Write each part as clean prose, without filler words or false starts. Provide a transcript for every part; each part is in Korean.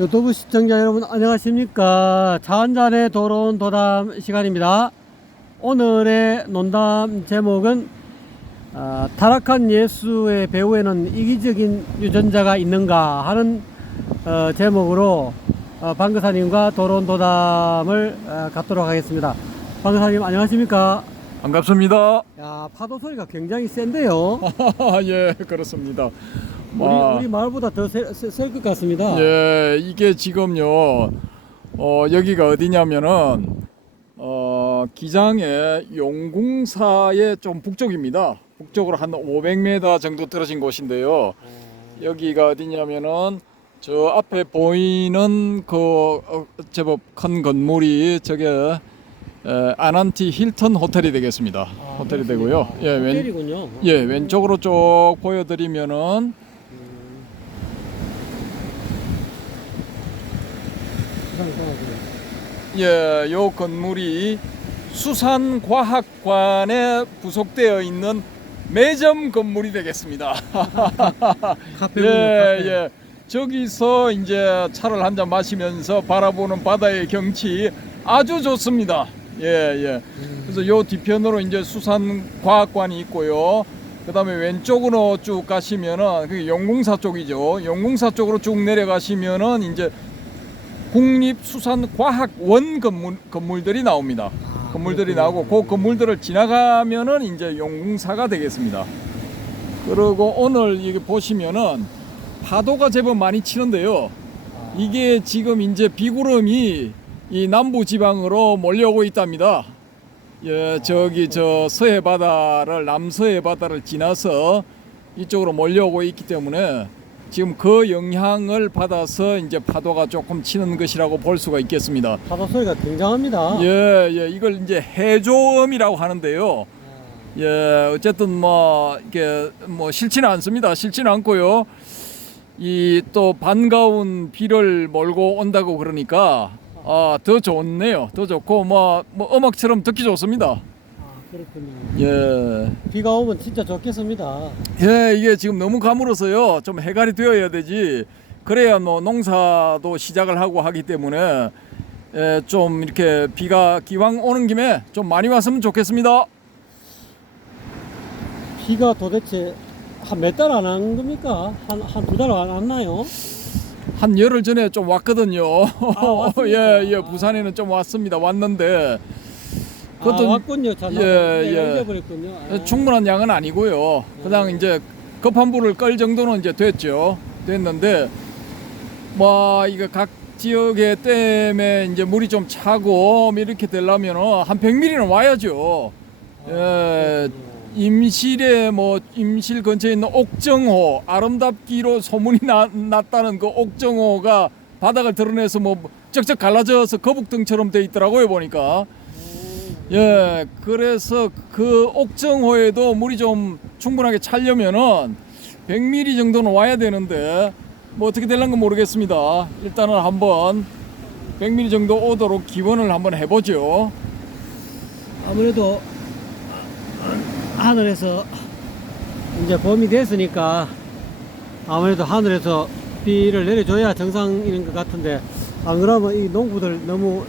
유튜브 시청자 여러분 안녕하십니까. 차 한잔의 도로온 도담 시간입니다. 오늘의 논담 제목은 타락한 예수의 배후에는 이기적인 유전자가 있는가 하는 제목으로 방교사님과 도로온 도담을 갖도록 하겠습니다. 방교사님 안녕하십니까. 반갑습니다. 야, 파도 소리가 굉장히 센데요. 예, 그렇습니다. 우리 마을보다 더 셀 것 같습니다. 예, 이게 지금요, 여기가 어디냐면은, 기장의 용궁사의 좀 북쪽입니다. 북쪽으로 한 500m 정도 떨어진 곳인데요. 여기가 어디냐면은, 저 앞에 보이는 제법 큰 건물이 저게, 아난티 힐튼 호텔이 되겠습니다. 호텔이 되고요. 예, 호텔이군요. 왼쪽으로 쭉 보여드리면은, 요 건물이 수산과학관에 부속되어 있는 매점 건물이 되겠습니다. 카페군요. 예. 저기서 이제 차를 한잔 마시면서 바라보는 바다의 경치 아주 좋습니다. 예. 그래서 요 뒤편으로 이제 수산과학관이 있고요. 그 다음에 왼쪽으로 쭉 가시면은 그게 용궁사 쪽이죠. 용궁사 쪽으로 쭉 내려가시면은 이제 국립수산과학원 건물들이 나옵니다. 건물들이 나오고 그 건물들을 지나가면은 이제 용궁사가 되겠습니다. 그리고 오늘 이게 보시면은 파도가 제법 많이 치는데요. 이게 지금 이제 비구름이 이 남부 지방으로 몰려오고 있답니다. 예, 저기 저 서해 바다를 남서해 바다를 지나서 이쪽으로 몰려오고 있기 때문에 지금 그 영향을 받아서 이제 파도가 조금 치는 것이라고 볼 수가 있겠습니다. 파도 소리가 굉장합니다. 예, 이걸 이제 해조음이라고 하는데요. 예, 어쨌든 뭐 이게 뭐 싫지는 않습니다. 싫지는 않고요. 이 또 반가운 비를 몰고 온다고 그러니까 더 좋네요. 더 좋고 뭐 음악처럼 듣기 좋습니다. 그렇군요. 예. 비가 오면 진짜 좋겠습니다. 예, 이게 지금 너무 가물어서요. 좀 해갈이 되어야 되지. 그래야 뭐 농사도 시작을 하고 하기 때문에 좀 이렇게 비가 기왕 오는 김에 좀 많이 왔으면 좋겠습니다. 비가 도대체 한 몇 달 안 한 겁니까? 한 두 달 안 왔나요? 한 열흘 전에 좀 왔거든요. 왔습니까? 예, 부산에는 좀 왔는데 왔군요. 잘 잊어버렸군요. 충분한 양은 아니고요. 그냥 이제 급한 불을 끌 정도는 이제 됐는데 뭐 이거 각 지역의 댐에 이제 물이 좀 차고 이렇게 되려면 한 100mm는 와야죠. 예, 임실 근처에 있는 옥정호, 아름답기로 소문이 났다는 그 옥정호가 바닥을 드러내서 뭐 쩍쩍 갈라져서 거북등처럼 돼 있더라고요, 보니까. 예, 그래서 그 옥정호에도 물이 좀 충분하게 차려면은 100mm 정도는 와야 되는데 뭐 어떻게 될런가 모르겠습니다. 일단은 한번 100mm 정도 오도록 기원을 한번 해보죠. 아무래도 하늘에서 이제 봄이 됐으니까 아무래도 하늘에서 비를 내려줘야 정상인 것 같은데 안 그러면 이 농부들 너무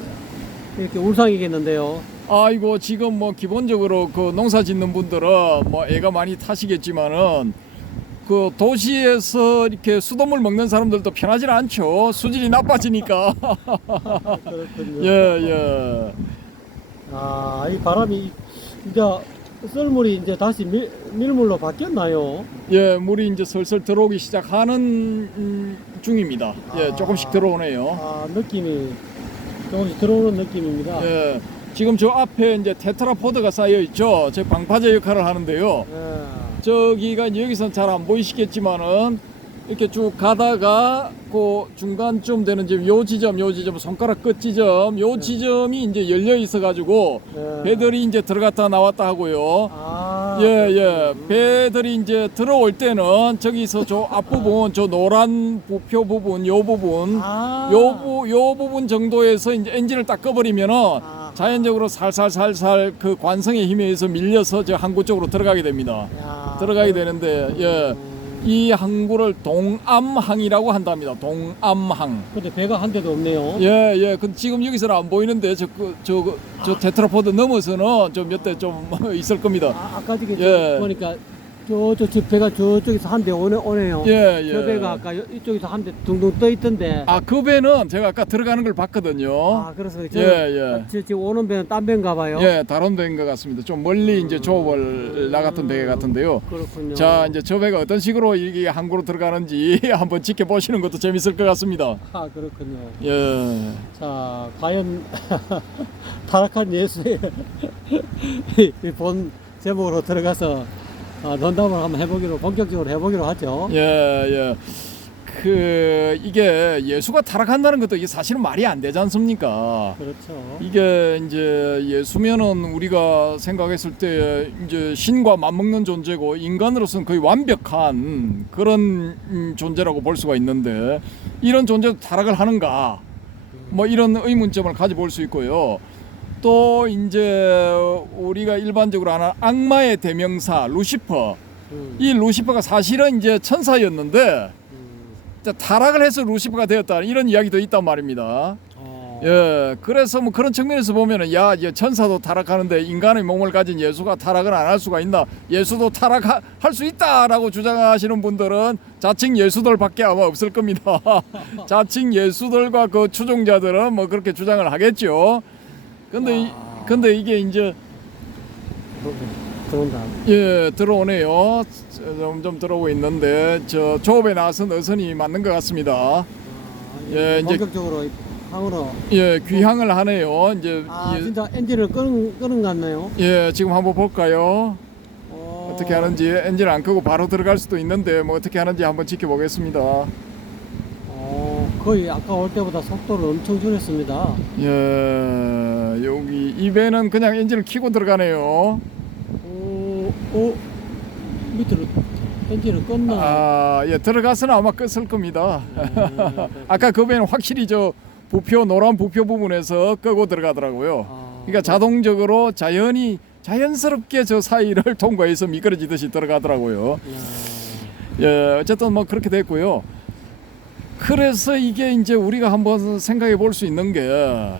이렇게 울상이겠는데요. 아이고, 지금 뭐 기본적으로 그 농사 짓는 분들은 뭐 애가 많이 타시겠지만은 그 도시에서 이렇게 수돗물 먹는 사람들도 편하지 않죠. 수질이 나빠지니까. 그렇군요. 예. 이 바람이 이제 썰물이 이제 다시 밀물로 바뀌었나요? 예, 물이 이제 슬슬 들어오기 시작하는 중입니다. 예, 조금씩 들어오네요. 느낌이 조금씩 들어오는 느낌입니다. 예, 지금 저 앞에 이제 테트라포드가 쌓여 있죠. 저 방파제 역할을 하는데요. 저기가 이제 여기서는 잘 안 보이시겠지만은 이렇게 쭉 가다가 그 중간쯤 되는 지금 요 지점 손가락 끝 지점 요 지점이 이제 열려 있어 가지고 배들이 이제 들어갔다 나왔다 하고요. 예. 배들이 이제 들어올 때는 저기서 저 앞부분 저 노란 부표 부분 요 부분 요 부분 정도에서 이제 엔진을 딱 꺼버리면은 자연적으로 살살 그 관성의 힘에 의해서 밀려서 저 항구 쪽으로 들어가게 됩니다. 들어가게 되는데 예. 이 항구를 동암항이라고 한답니다. 동암항. 근데 배가 한 대도 없네요. 예, 예. 근데 지금 여기서는 안 보이는데 저 테트라포드 넘어서는 좀 몇 대 좀 있을 겁니다. 아까 저기 예. 보니까 저 배가 저쪽에서 한 대 오네요. 예, 예. 저 배가 아까 이쪽에서 한 대 둥둥 떠 있던데. 아, 그 배는 제가 아까 들어가는 걸 봤거든요. 그래서 예. 지금 오는 배는 딴 배인가 봐요. 예, 다른 배인 것 같습니다. 좀 멀리 이제 조업을 나갔던 배 같은데요. 그렇군요. 자, 이제 저 배가 어떤 식으로 이게 항구로 들어가는지 한번 지켜보시는 것도 재밌을 것 같습니다. 그렇군요. 예. 자, 과연 타락한 예수의 이 본 제목으로 들어가서 논담을 한번 해보기로 본격적으로 해보기로 하죠. 예. 이게 예수가 타락한다는 것도 이게 사실은 말이 안 되지 않습니까? 그렇죠. 이게 이제 예수면은 우리가 생각했을 때 이제 신과 맞먹는 존재고 인간으로서는 거의 완벽한 그런 존재라고 볼 수가 있는데 이런 존재도 타락을 하는가? 뭐 이런 의문점을 가져볼 수 있고요. 또 이제 우리가 일반적으로 아는 악마의 대명사 루시퍼, 이 루시퍼가 사실은 이제 천사였는데 타락을 해서 루시퍼가 되었다 이런 이야기도 있단 말입니다. 예, 그래서 뭐 그런 측면에서 보면은 이제 천사도 타락하는데 인간의 몸을 가진 예수가 타락을 안 할 수가 있나? 예수도 타락할 수 있다라고 주장하시는 분들은 자칭 예수들밖에 아마 없을 겁니다. 자칭 예수들과 그 추종자들은 뭐 그렇게 주장을 하겠죠. 근데 이게 이제 들어온다. 예, 들어오네요. 점점 들어오고 있는데 저 조업에 나선 어선이 맞는 것 같습니다. 예, 이제 본격적으로 항으로. 예, 귀향을 하네요. 이제 진짜 엔진을 끄는 것 같나요? 예, 지금 한번 볼까요? 어떻게 하는지. 엔진 안 끄고 바로 들어갈 수도 있는데 뭐 어떻게 하는지 한번 지켜보겠습니다. 거의 아까 올 때보다 속도를 엄청 줄였습니다. 예, 여기 이 배는 그냥 엔진을 켜고 들어가네요. 밑으로 엔진을 껐나? 예, 들어가서는 아마 껐을 겁니다. 아까 그 배는 확실히 저 부표 노란 부표 부분에서 끄고 들어가더라고요. 그러니까 자동적으로 자연스럽게 저 사이를 통과해서 미끄러지듯이 들어가더라고요. 예, 어쨌든 뭐 그렇게 됐고요. 그래서 이게 이제 우리가 한번 생각해 볼 수 있는 게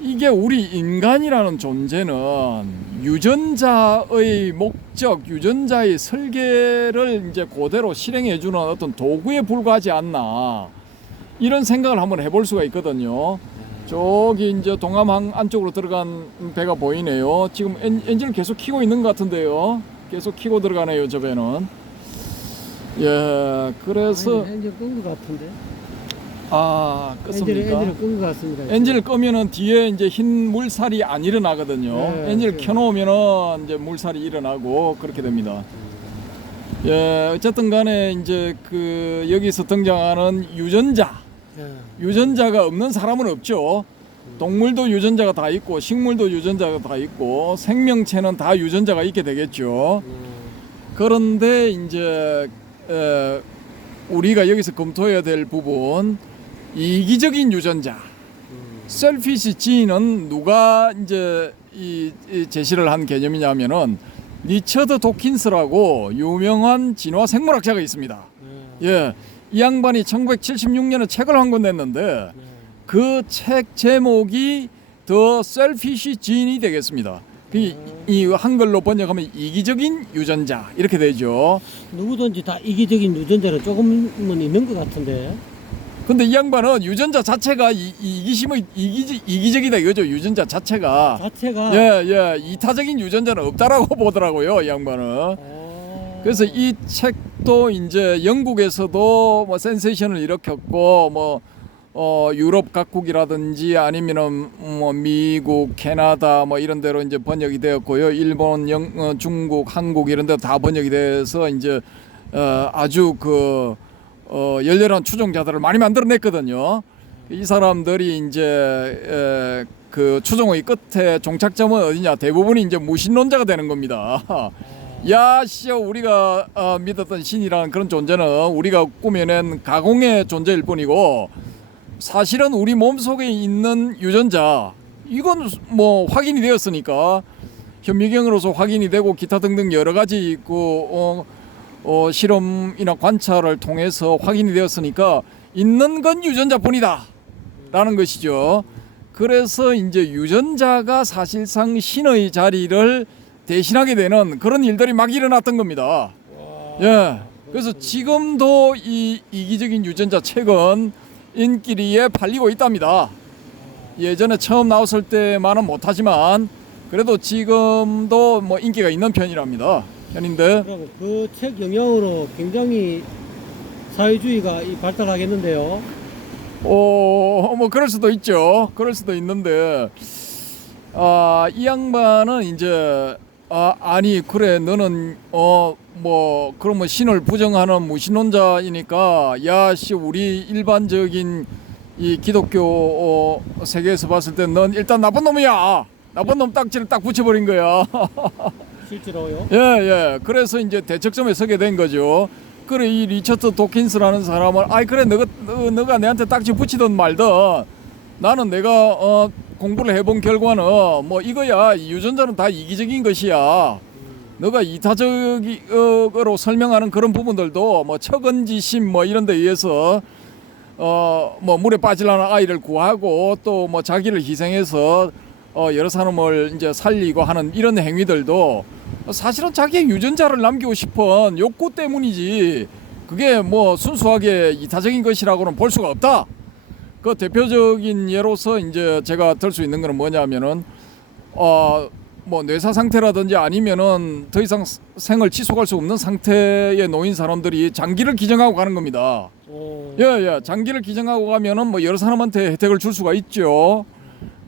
이게 우리 인간이라는 존재는 유전자의 목적, 유전자의 설계를 이제 그대로 실행해 주는 어떤 도구에 불과하지 않나 이런 생각을 한번 해볼 수가 있거든요. 저기 이제 동암항 안쪽으로 들어간 배가 보이네요. 지금 엔진을 계속 켜고 있는 것 같은데요. 계속 켜고 들어가네요, 저 배는. 예, 그래서 엔진 끈 것 같은데. 껐습니까? 엔진을 끈 것 같습니다. 엔진을 끄면은 뒤에 이제 흰 물살이 안 일어나거든요. 엔진을 켜놓으면은 이제 물살이 일어나고 그렇게 됩니다. 예, 어쨌든 간에 이제 그 여기서 등장하는 유전자가 없는 사람은 없죠. 동물도 유전자가 다 있고 식물도 유전자가 다 있고 생명체는 다 유전자가 있게 되겠죠. 그런데 이제 우리가 여기서 검토해야 될 부분 이기적인 유전자, 셀피시 지인은 누가 이제 이 제시를 한 개념이냐면은 리처드 도킨스라고 유명한 진화 생물학자가 있습니다. 예, 이 양반이 1976년에 책을 한 권 냈는데 그 책 제목이 더 셀피시 지인이 되겠습니다. 이 한글로 번역하면 이기적인 유전자 이렇게 되죠. 누구든지 다 이기적인 유전자는 조금은 있는 것 같은데. 근데 이 양반은 유전자 자체가 이기적이다 이거죠. 유전자 자체가. 예, 이타적인 유전자는 없다라고 보더라고요, 이 양반은. 그래서 이 책도 이제 영국에서도 뭐 센세이션을 일으켰고 뭐 유럽 각국이라든지 아니면은 뭐 미국, 캐나다 뭐 이런 데로 이제 번역이 되었고요. 일본, 중국, 한국 이런 데 다 번역이 돼서 이제 아주 열렬한 추종자들을 많이 만들어냈거든요. 이 사람들이 이제 그 추종의 끝에 종착점은 어디냐? 대부분이 이제 무신론자가 되는 겁니다. 우리가 믿었던 신이라는 그런 존재는 우리가 꾸며낸 가공의 존재일 뿐이고 사실은 우리 몸속에 있는 유전자 이건 뭐 확인이 되었으니까 현미경으로서 확인이 되고 기타 등등 여러 가지 있고 실험이나 관찰을 통해서 확인이 되었으니까 있는 건 유전자뿐이다 라는 것이죠. 그래서 이제 유전자가 사실상 신의 자리를 대신하게 되는 그런 일들이 막 일어났던 겁니다. 예. 그래서 지금도 이 이기적인 유전자 책은 인기리에 팔리고 있답니다. 예전에 처음 나왔을 때만은 못하지만 그래도 지금도 뭐 인기가 있는 편이랍니다. 편인데 그러면 그 책 영향으로 굉장히 사회주의가 발달하겠는데요. 뭐 그럴 수도 있죠. 그럴 수도 있는데 이 양반은 이제 아니 그래 너는 뭐 그러면 신을 부정하는 무신론자이니까 야씨 우리 일반적인 이 기독교 세계에서 봤을 때 넌 일단 나쁜 놈이야. 나쁜 놈 딱지를 딱 붙여버린 거야. 실제로요? 예. 그래서 이제 대척점에 서게 된 거죠. 그래 이 리처드 도킨스라는 사람은 아이 그래 너가 내한테 딱지 붙이든 말든 나는 내가 공부를 해본 결과는 뭐 이거야 유전자는 다 이기적인 것이야. 너가 이타적으로 설명하는 그런 부분들도 뭐 척은지심 뭐 이런 데 의해서 뭐 물에 빠지려는 아이를 구하고 또 뭐 자기를 희생해서 여러 사람을 이제 살리고 하는 이런 행위들도 사실은 자기의 유전자를 남기고 싶은 욕구 때문이지 그게 뭐 순수하게 이타적인 것이라고는 볼 수가 없다. 그 대표적인 예로서 이제 제가 들 수 있는 거는 뭐냐면은 뭐 뇌사 상태라든지 아니면은 더 이상 생을 지속할 수 없는 상태에 놓인 사람들이 장기를 기증하고 가는 겁니다. 예. 장기를 기증하고 가면은 뭐 여러 사람한테 혜택을 줄 수가 있죠.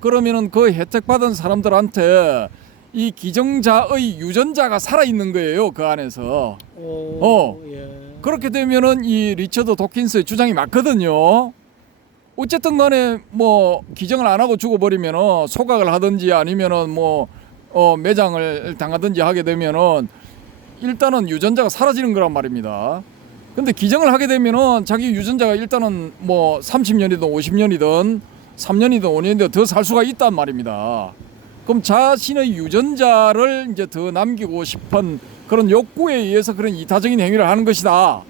그러면은 그 혜택 받은 사람들한테 이 기증자의 유전자가 살아 있는 거예요. 그 안에서. 예. 그렇게 되면은 이 리처드 도킨스의 주장이 맞거든요. 어쨌든 간에 뭐 기증을 안 하고 죽어버리면은 소각을 하든지 아니면은 뭐 매장을 당하든지 하게 되면은 일단은 유전자가 사라지는 거란 말입니다. 근데 기증을 하게 되면은 자기 유전자가 일단은 뭐 30년이든 50년이든 3년이든 5년이든 더 살 수가 있단 말입니다. 그럼 자신의 유전자를 이제 더 남기고 싶은 그런 욕구에 의해서 그런 이타적인 행위를 하는 것이다.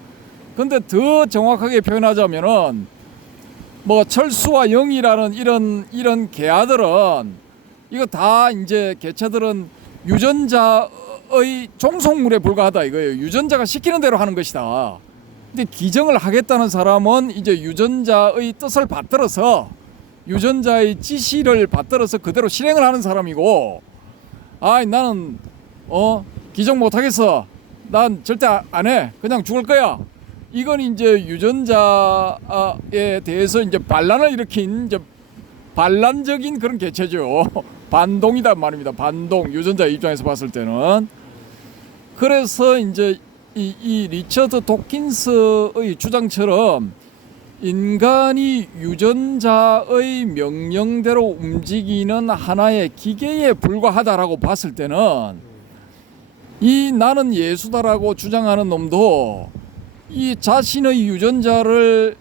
근데 더 정확하게 표현하자면은 뭐 철수와 영이라는 이런 개화들은 이거 다 이제 개체들은 유전자의 종속물에 불과하다 이거예요. 유전자가 시키는 대로 하는 것이다. 근데 기증을 하겠다는 사람은 이제 유전자의 뜻을 받들어서 유전자의 지시를 받들어서 그대로 실행을 하는 사람이고, 나는 기증 못 하겠어. 난 절대 안 해. 그냥 죽을 거야. 이건 이제 유전자에 대해서 이제 반란을 일으킨 이제 반란적인 그런 개체죠. 반동이다 말입니다. 반동. 유전자 입장에서 봤을 때는. 그래서 이제 이 리처드 도킨스의 주장처럼 인간이 유전자의 명령대로 움직이는 하나의 기계에 불과하다라고 봤을 때는 이 나는 예수다라고 주장하는 놈도 이 자신의 유전자를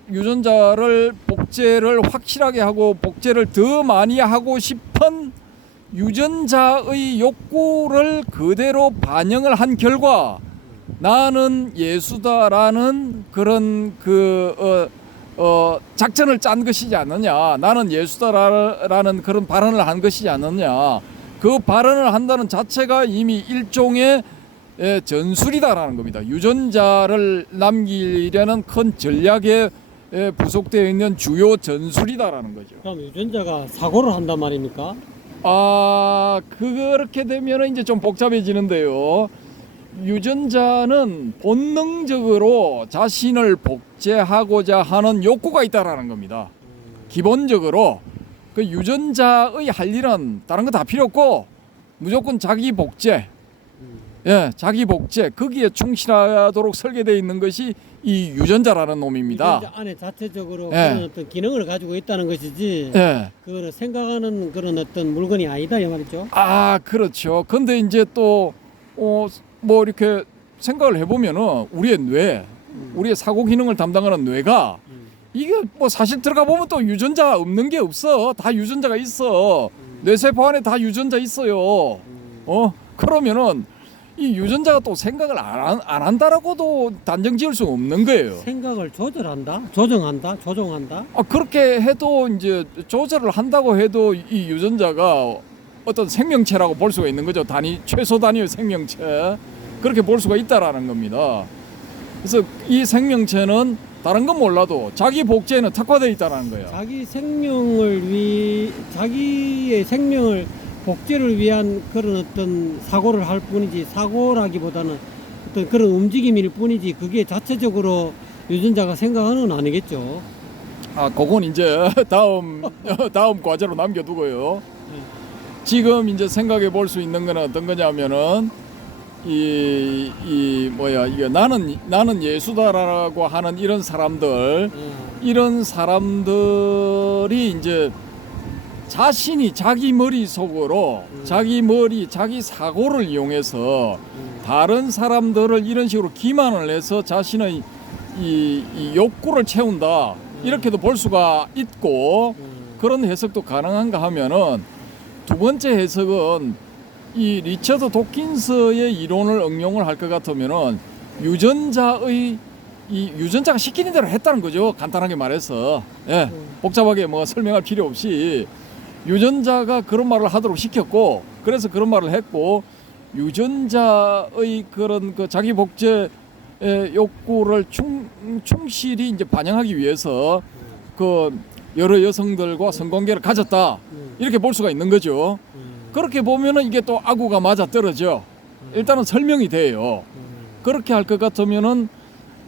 복제를 확실하게 하고 복제를 더 많이 하고 싶은 유전자의 욕구를 그대로 반영을 한 결과 나는 예수다라는 그런 작전을 짠 것이지 않느냐. 나는 예수다라는 그런 발언을 한 것이지 않느냐. 그 발언을 한다는 자체가 이미 일종의 전술이다라는 겁니다. 유전자를 남기려는 큰 전략에 부속되어 있는 주요 전술이다라는 거죠. 그럼 유전자가 사고를 한단 말입니까? 그렇게 되면 이제 좀 복잡해지는데요. 유전자는 본능적으로 자신을 복제하고자 하는 욕구가 있다라는 겁니다. 기본적으로 그 유전자의 할 일은 다른 거 다 필요 없고 무조건 자기 복제, 자기 복제 거기에 충실하도록 설계되어 있는 것이 이 유전자라는 놈입니다. 유전자 안에 자체적으로 그런 어떤 기능을 가지고 있다는 것이지. 그거는 생각하는 그런 어떤 물건이 아니다 이 말이죠. 그렇죠. 근데 이제 또 뭐 이렇게 생각을 해보면은 우리의 뇌, 우리의 사고 기능을 담당하는 뇌가 이게 뭐 사실 들어가 보면 또 유전자 없는 게 없어. 다 유전자가 있어. 뇌세포 안에 다 유전자 있어요. 그러면은 이 유전자가 또 생각을 안 한다라고도 단정 지을 수 없는 거예요. 생각을 조절한다, 조정한다, 조종한다. 그렇게 해도 이제 조절을 한다고 해도 이 유전자가 어떤 생명체라고 볼 수가 있는 거죠. 최소 단위의 생명체. 그렇게 볼 수가 있다라는 겁니다. 그래서 이 생명체는 다른 건 몰라도 자기 복제에는 특화되어 있다는 거예요. 자기의 생명을 복제를 위한 그런 어떤 사고를 할 뿐이지, 사고라기보다는 어떤 그런 움직임일 뿐이지, 그게 자체적으로 유전자가 생각하는 건 아니겠죠. 그건 이제 다음 과제로 남겨두고요. 지금 이제 생각해 볼 수 있는 건 어떤 거냐면은 이게 나는 예수다라고 하는 이런 사람들이 이제 자신이 자기 머릿속으로 자기 사고를 이용해서 다른 사람들을 이런 식으로 기만을 해서 자신의 이 욕구를 채운다, 이렇게도 볼 수가 있고, 그런 해석도 가능한가 하면은, 두 번째 해석은 이 리처드 도킨스의 이론을 응용을 할 것 같으면은 유전자가 시키는 대로 했다는 거죠. 간단하게 말해서. 예, 복잡하게 뭐 설명할 필요 없이 유전자가 그런 말을 하도록 시켰고, 그래서 그런 말을 했고, 유전자의 그런 그 자기 복제 욕구를 충실히 이제 반영하기 위해서 그 여러 여성들과 성관계를 가졌다, 이렇게 볼 수가 있는 거죠. 그렇게 보면은 이게 또 아구가 맞아 떨어져. 일단은 설명이 돼요. 그렇게 할 것 같으면은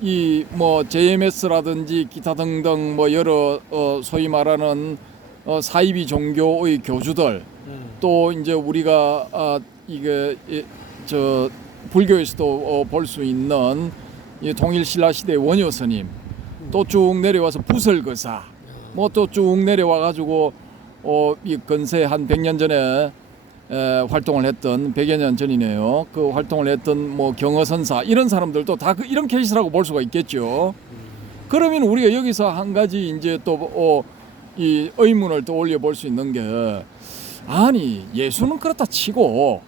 이 뭐 JMS라든지 기타 등등 뭐 여러 소위 말하는 사이비 종교의 교주들, 또 이제 우리가 이게 저 불교에서도 볼 수 있는 이 통일신라 시대 원효 스님, 또 쭉 내려와서 부설거사, 뭐 또 쭉 내려와 가지고 이 근세 한 100년 전에 활동을 했던, 100여 년 전이네요. 그 활동을 했던 뭐 경허선사, 이런 사람들도 다 이런 케이스라고 볼 수가 있겠죠. 그러면 우리가 여기서 한 가지 이제 또 이 의문을 또 올려 볼 수 있는 게, 아니 예수는 그렇다 치고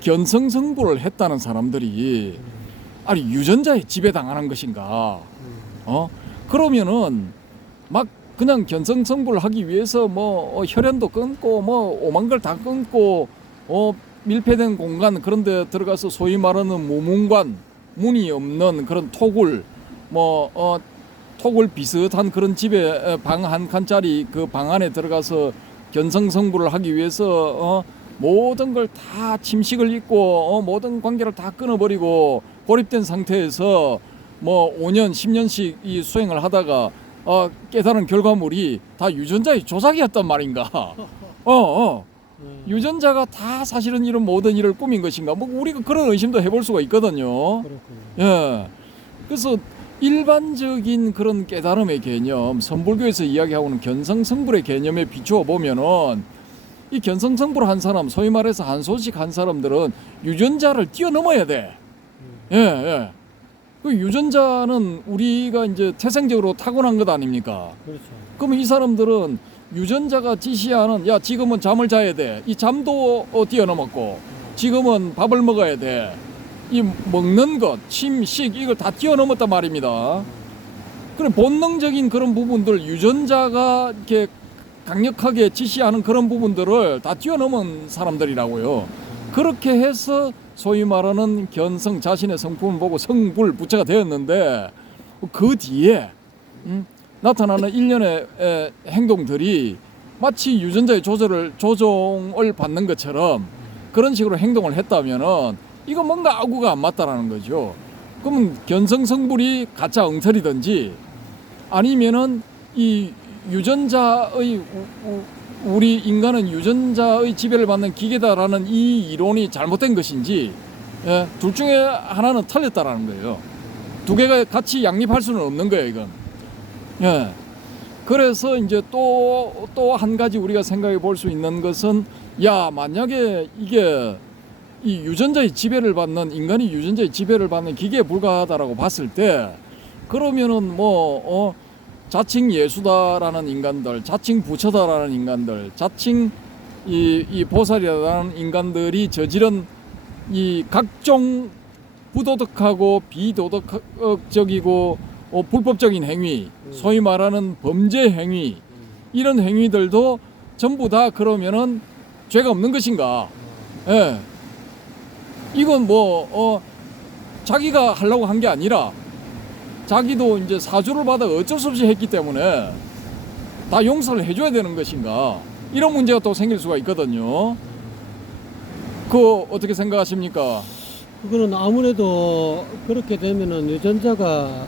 견성성불을 했다는 사람들이 아니 유전자에 지배당하는 것인가? 그러면은 막 그냥 견성성불을 하기 위해서 뭐 혈연도 끊고 뭐 오만 걸 다 끊고 밀폐된 공간 그런 데 들어가서 소위 말하는 무문관, 문이 없는 그런 토굴, 토굴 비슷한 그런 집에 방 한 칸짜리 그 방 안에 들어가서 견성성불을 하기 위해서 모든 걸 다 침식을 입고 모든 관계를 다 끊어버리고 고립된 상태에서 뭐 5년 10년씩 이 수행을 하다가 깨달은 결과물이 다 유전자의 조작이었단 말인가? 유전자가 다 사실은 이런 모든 일을 꾸민 것인가? 뭐 우리가 그런 의심도 해볼 수가 있거든요. 그렇군요. 예. 그래서 일반적인 그런 깨달음의 개념, 선불교에서 이야기하고는 견성성불의 개념에 비추어 보면은 이 견성성불 한 사람, 소위 말해서 한소식 한 사람들은 유전자를 뛰어넘어야 돼. 예. 그 유전자는 우리가 이제 태생적으로 타고난 것 아닙니까? 그렇죠. 그러면 이 사람들은 유전자가 지시하는, 야 지금은 잠을 자야 돼, 이 잠도 뛰어넘었고, 지금은 밥을 먹어야 돼, 이 먹는 것, 침, 식, 이걸 다 뛰어넘었단 말입니다. 그래 본능적인 그런 부분들, 유전자가 이렇게 강력하게 지시하는 그런 부분들을 다 뛰어넘은 사람들이라고요. 그렇게 해서 소위 말하는 견성, 자신의 성품을 보고 성불 부처가 되었는데, 그 뒤에 나타나는 일련의 행동들이 마치 유전자의 조종을 받는 것처럼 그런 식으로 행동을 했다면은 이거 뭔가 아구가 안 맞다라는 거죠. 그러면 견성성불이 가짜 엉터리든지, 아니면은 이 유전자의 우리 인간은 유전자의 지배를 받는 기계다라는 이 이론이 잘못된 것인지, 둘 중에 하나는 틀렸다라는 거예요. 두 개가 같이 양립할 수는 없는 거예요, 이건. 그래서 이제 또 한 가지 우리가 생각해 볼 수 있는 것은, 야 만약에 이게 이 유전자의 지배를 받는, 인간이 유전자의 지배를 받는 기계에 불과하다라고 봤을 때, 그러면은 자칭 예수다라는 인간들, 자칭 부처다라는 인간들, 자칭 이 보살이라는 인간들이 저지른 이 각종 부도덕하고 비도덕적이고 불법적인 행위, 소위 말하는 범죄 행위, 이런 행위들도 전부 다 그러면은 죄가 없는 것인가? 예. 이건 뭐 자기가 하려고 한 게 아니라 자기도 이제 사주를 받아 어쩔 수 없이 했기 때문에 다 용서를 해줘야 되는 것인가? 이런 문제가 또 생길 수가 있거든요. 그거 어떻게 생각하십니까? 그거는 아무래도 그렇게 되면은 유전자가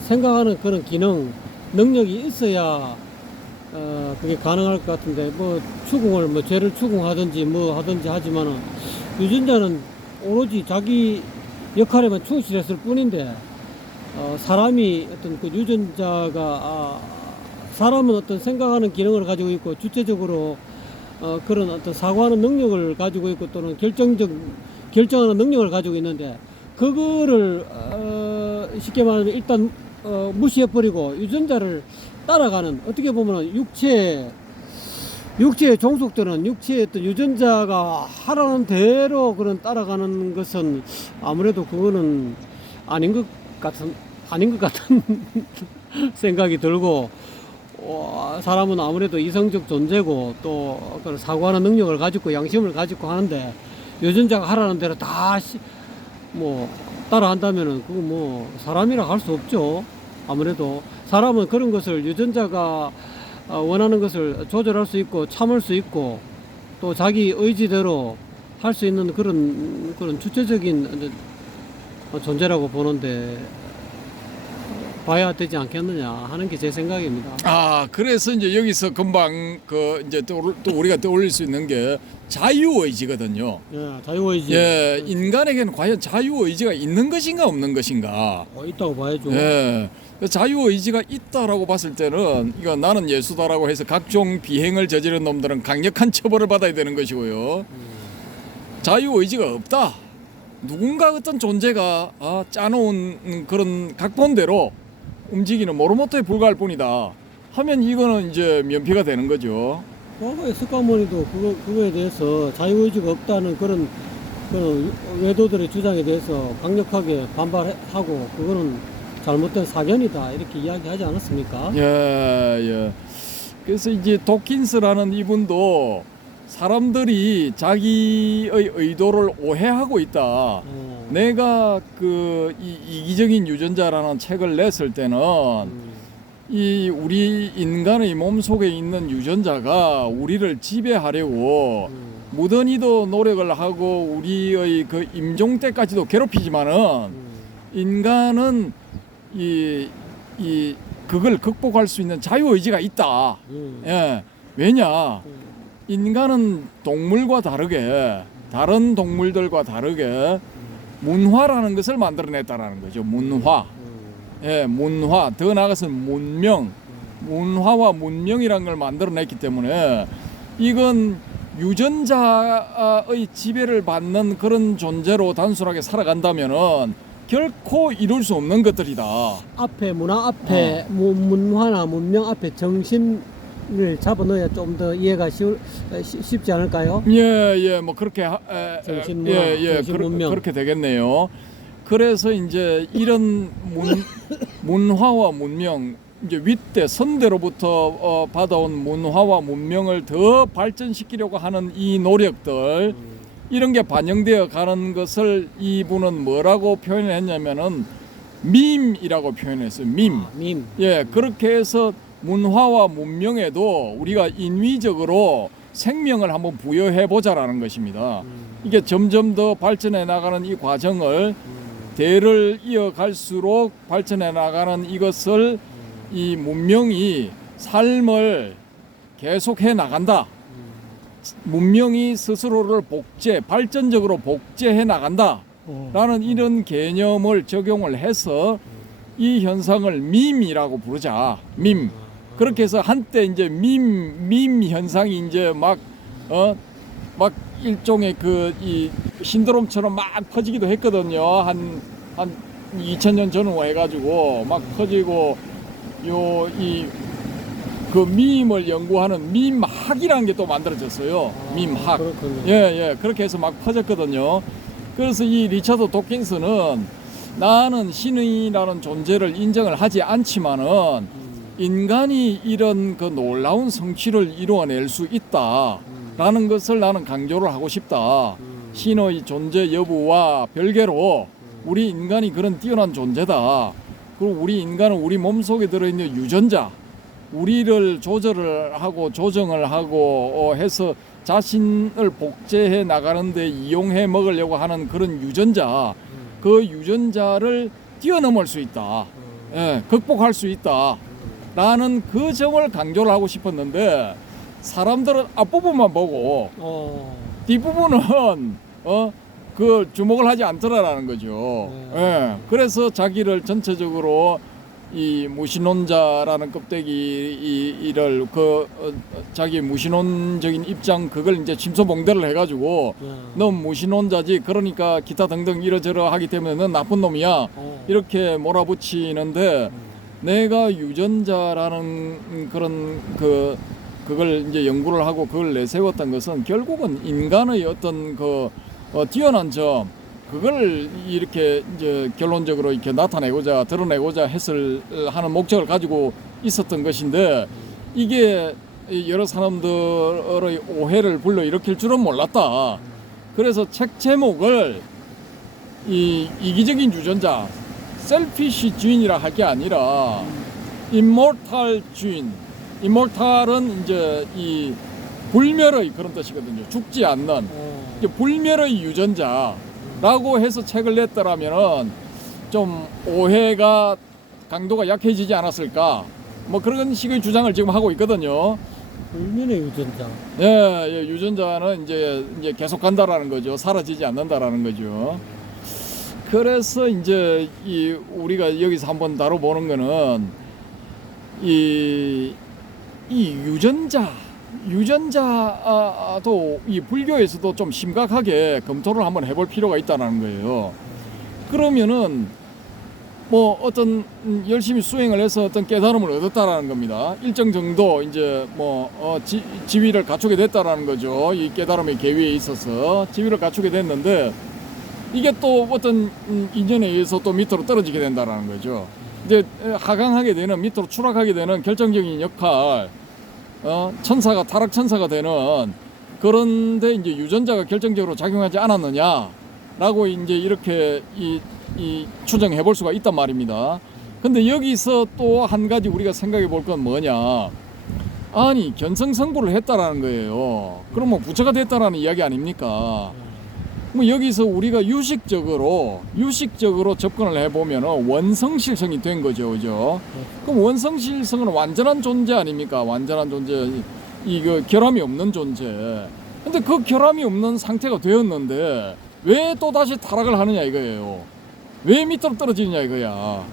생각하는 그런 기능, 능력이 있어야 그게 가능할 것 같은데, 뭐 추궁을 뭐 죄를 추궁하든지 뭐 하든지 하지만은 유전자는 오로지 자기 역할에만 충실했을 뿐인데, 사람이 어떤 그 유전자가 사람은 어떤 생각하는 기능을 가지고 있고 주체적으로 그런 어떤 사고하는 능력을 가지고 있고 또는 결정하는 능력을 가지고 있는데, 그거를 쉽게 말하면 일단 무시해버리고 유전자를 따라가는, 어떻게 보면 육체의 종속들은 육체의 어떤 유전자가 하라는 대로 그런 따라가는 것은 아무래도 그거는 아닌 것 같은 생각이 들고, 사람은 아무래도 이성적 존재고 또 그런 사고하는 능력을 가지고 양심을 가지고 하는데, 유전자가 하라는 대로 다 뭐 따라한다면은 그거 뭐 사람이라 할 수 없죠. 아무래도 사람은 그런 것을 유전자가 원하는 것을 조절할 수 있고 참을 수 있고 또 자기 의지대로 할 수 있는 그런 주체적인 존재라고 보는데, 봐야 되지 않겠느냐 하는 게 제 생각입니다. 그래서 이제 여기서 금방 이제 또 우리가 떠올릴 수 있는 게 자유의지거든요. 예, 자유의지. 예, 인간에게는 과연 자유의지가 있는 것인가 없는 것인가? 있다고 봐야죠. 예, 자유의지가 있다라고 봤을 때는 이거 나는 예수다라고 해서 각종 비행을 저지른 놈들은 강력한 처벌을 받아야 되는 것이고요. 자유의지가 없다. 누군가 어떤 존재가 짜놓은 그런 각본대로 움직이는 모로모토에 불과할 뿐이다 하면 이거는 이제 면피가 되는 거죠. 과거에 석가모니도 그거에 대해서 자유의지가 없다는 그런 외도들의 주장에 대해서 강력하게 반발하고, 그거는 잘못된 사견이다 이렇게 이야기하지 않았습니까? 예. 그래서 이제 도킨스라는 이분도 사람들이 자기의 의도를 오해하고 있다. 내가 이기적인 유전자라는 책을 냈을 때는 이 우리 인간의 몸 속에 있는 유전자가 우리를 지배하려고 무던히도 노력을 하고 우리의 그 임종 때까지도 괴롭히지만은 인간은 그걸 극복할 수 있는 자유의지가 있다. 예. 왜냐? 인간은 동물과 다르게, 다른 동물들과 다르게 문화라는 것을 만들어냈다라는 거죠. 문화. 예, 문화. 더 나아가서 문명. 문화와 문명이라는 걸 만들어냈기 때문에 이건 유전자의 지배를 받는 그런 존재로 단순하게 살아간다면은 결코 이룰 수 없는 것들이다. 앞에 문화 앞에 문화나 문명 앞에 정신을 잡아넣어야 좀 더 이해가 쉽지 않을까요? 예, 뭐 그렇게 정신문화, 정신문명. 그렇게 되겠네요. 그래서 이제 이런 문화와 문명, 이제 윗대 선대로부터 받아온 문화와 문명을 더 발전시키려고 하는 이 노력들, 이런 게 반영되어 가는 것을 이분은 뭐라고 표현을 했냐면은 밈이라고 표현했어요. 밈. 예, 그렇게 해서 문화와 문명에도 우리가 인위적으로 생명을 한번 부여해 보자라는 것입니다. 이게 점점 더 발전해 나가는 이 과정을 대를 이어갈수록 발전해 나가는 이것을 이 문명이 삶을 계속해 나간다. 문명이 스스로를 발전적으로 복제해 나간다. 라는 이런 개념을 적용을 해서 이 현상을 밈이라고 부르자. 밈. 그렇게 해서 한때 이제 밈 현상이 이제 막 일종의 이 신드롬처럼 막 퍼지기도 했거든요. 한 2000년 전후 해가지고 막 퍼지고 그 밈을 연구하는 밈학이라는 게 또 만들어졌어요. 밈학. 그렇군요. 예, 그렇게 해서 막 퍼졌거든요. 그래서 이 리처드 도킨스는 나는 신이라는 존재를 인정을 하지 않지만은 인간이 이런 그 놀라운 성취를 이루어낼 수 있다라는 것을 나는 강조를 하고 싶다. 신의 존재 여부와 별개로 우리 인간이 그런 뛰어난 존재다. 그리고 우리 인간은 우리 몸속에 들어있는 유전자, 우리를 조절을 하고 조정을 하고 해서 자신을 복제해 나가는데 이용해 먹으려고 하는 그런 유전자, 그 유전자를 뛰어넘을 수 있다. 예, 극복할 수 있다. 라는 그 점을 강조를 하고 싶었는데 사람들은 앞부분만 보고 뒷부분은 그 주목을 하지 않더라라는 거죠. 예, 그래서 자기를 전체적으로 이 무신론자라는 껍데기를 자기 무신론적인 입장 그걸 이제 침소봉대를 해가지고 넌 무신론자지 그러니까 기타 등등 이러저러 하기 때문에 넌 나쁜 놈이야 이렇게 몰아붙이는데 내가 유전자라는 그런 그걸 이제 연구를 하고 그걸 내세웠던 것은 결국은 인간의 어떤 뛰어난 점 그걸 이렇게 이제 결론적으로 이렇게 나타내고자 드러내고자 했을 하는 목적을 가지고 있었던 것인데 이게 여러 사람들의 오해를 불러일으킬 줄은 몰랐다. 그래서 책 제목을 이 이기적인 유전자 셀피시 주인이라 할 게 아니라 임모탈 주인. 임모탈은 이제 이 불멸의 그런 뜻이거든요. 죽지 않는 불멸의 유전자라고 해서 책을 냈더라면은 좀 오해가 강도가 약해지지 않았을까? 뭐 그런 식의 주장을 지금 하고 있거든요. 불면의 유전자. 예, 유전자는 이제 계속 간다라는 거죠. 사라지지 않는다라는 거죠. 그래서 이제 우리가 여기서 한번 다뤄보는 거는 이 유전자도 이 불교에서도 좀 심각하게 검토를 한번 해볼 필요가 있다는 거예요. 그러면은 뭐 어떤 열심히 수행을 해서 어떤 깨달음을 얻었다라는 겁니다. 일정 정도 이제 지위를 갖추게 됐다라는 거죠. 이 깨달음의 계위에 있어서 지위를 갖추게 됐는데 이게 또 어떤 인연에 의해서 또 밑으로 떨어지게 된다라는 거죠. 이제 하강하게 되는 밑으로 추락하게 되는 결정적인 역할, 천사가 타락 천사가 되는 그런데 이제 유전자가 결정적으로 작용하지 않았느냐라고 이제 이렇게 이 추정해 볼 수가 있단 말입니다. 근데 여기서 또 한 가지 우리가 생각해 볼 건 뭐냐? 아니 견성성불을 했다라는 거예요. 그러면 부처가 됐다라는 이야기 아닙니까? 뭐 여기서 우리가 유식적으로 접근을 해보면 원성실성이 된 거죠, 그죠? 그럼 원성실성은 완전한 존재 아닙니까? 완전한 존재, 이거 결함이 없는 존재. 근데 그 결함이 없는 상태가 되었는데 왜 또 다시 타락을 하느냐 이거예요. 왜 밑으로 떨어지느냐 이거야.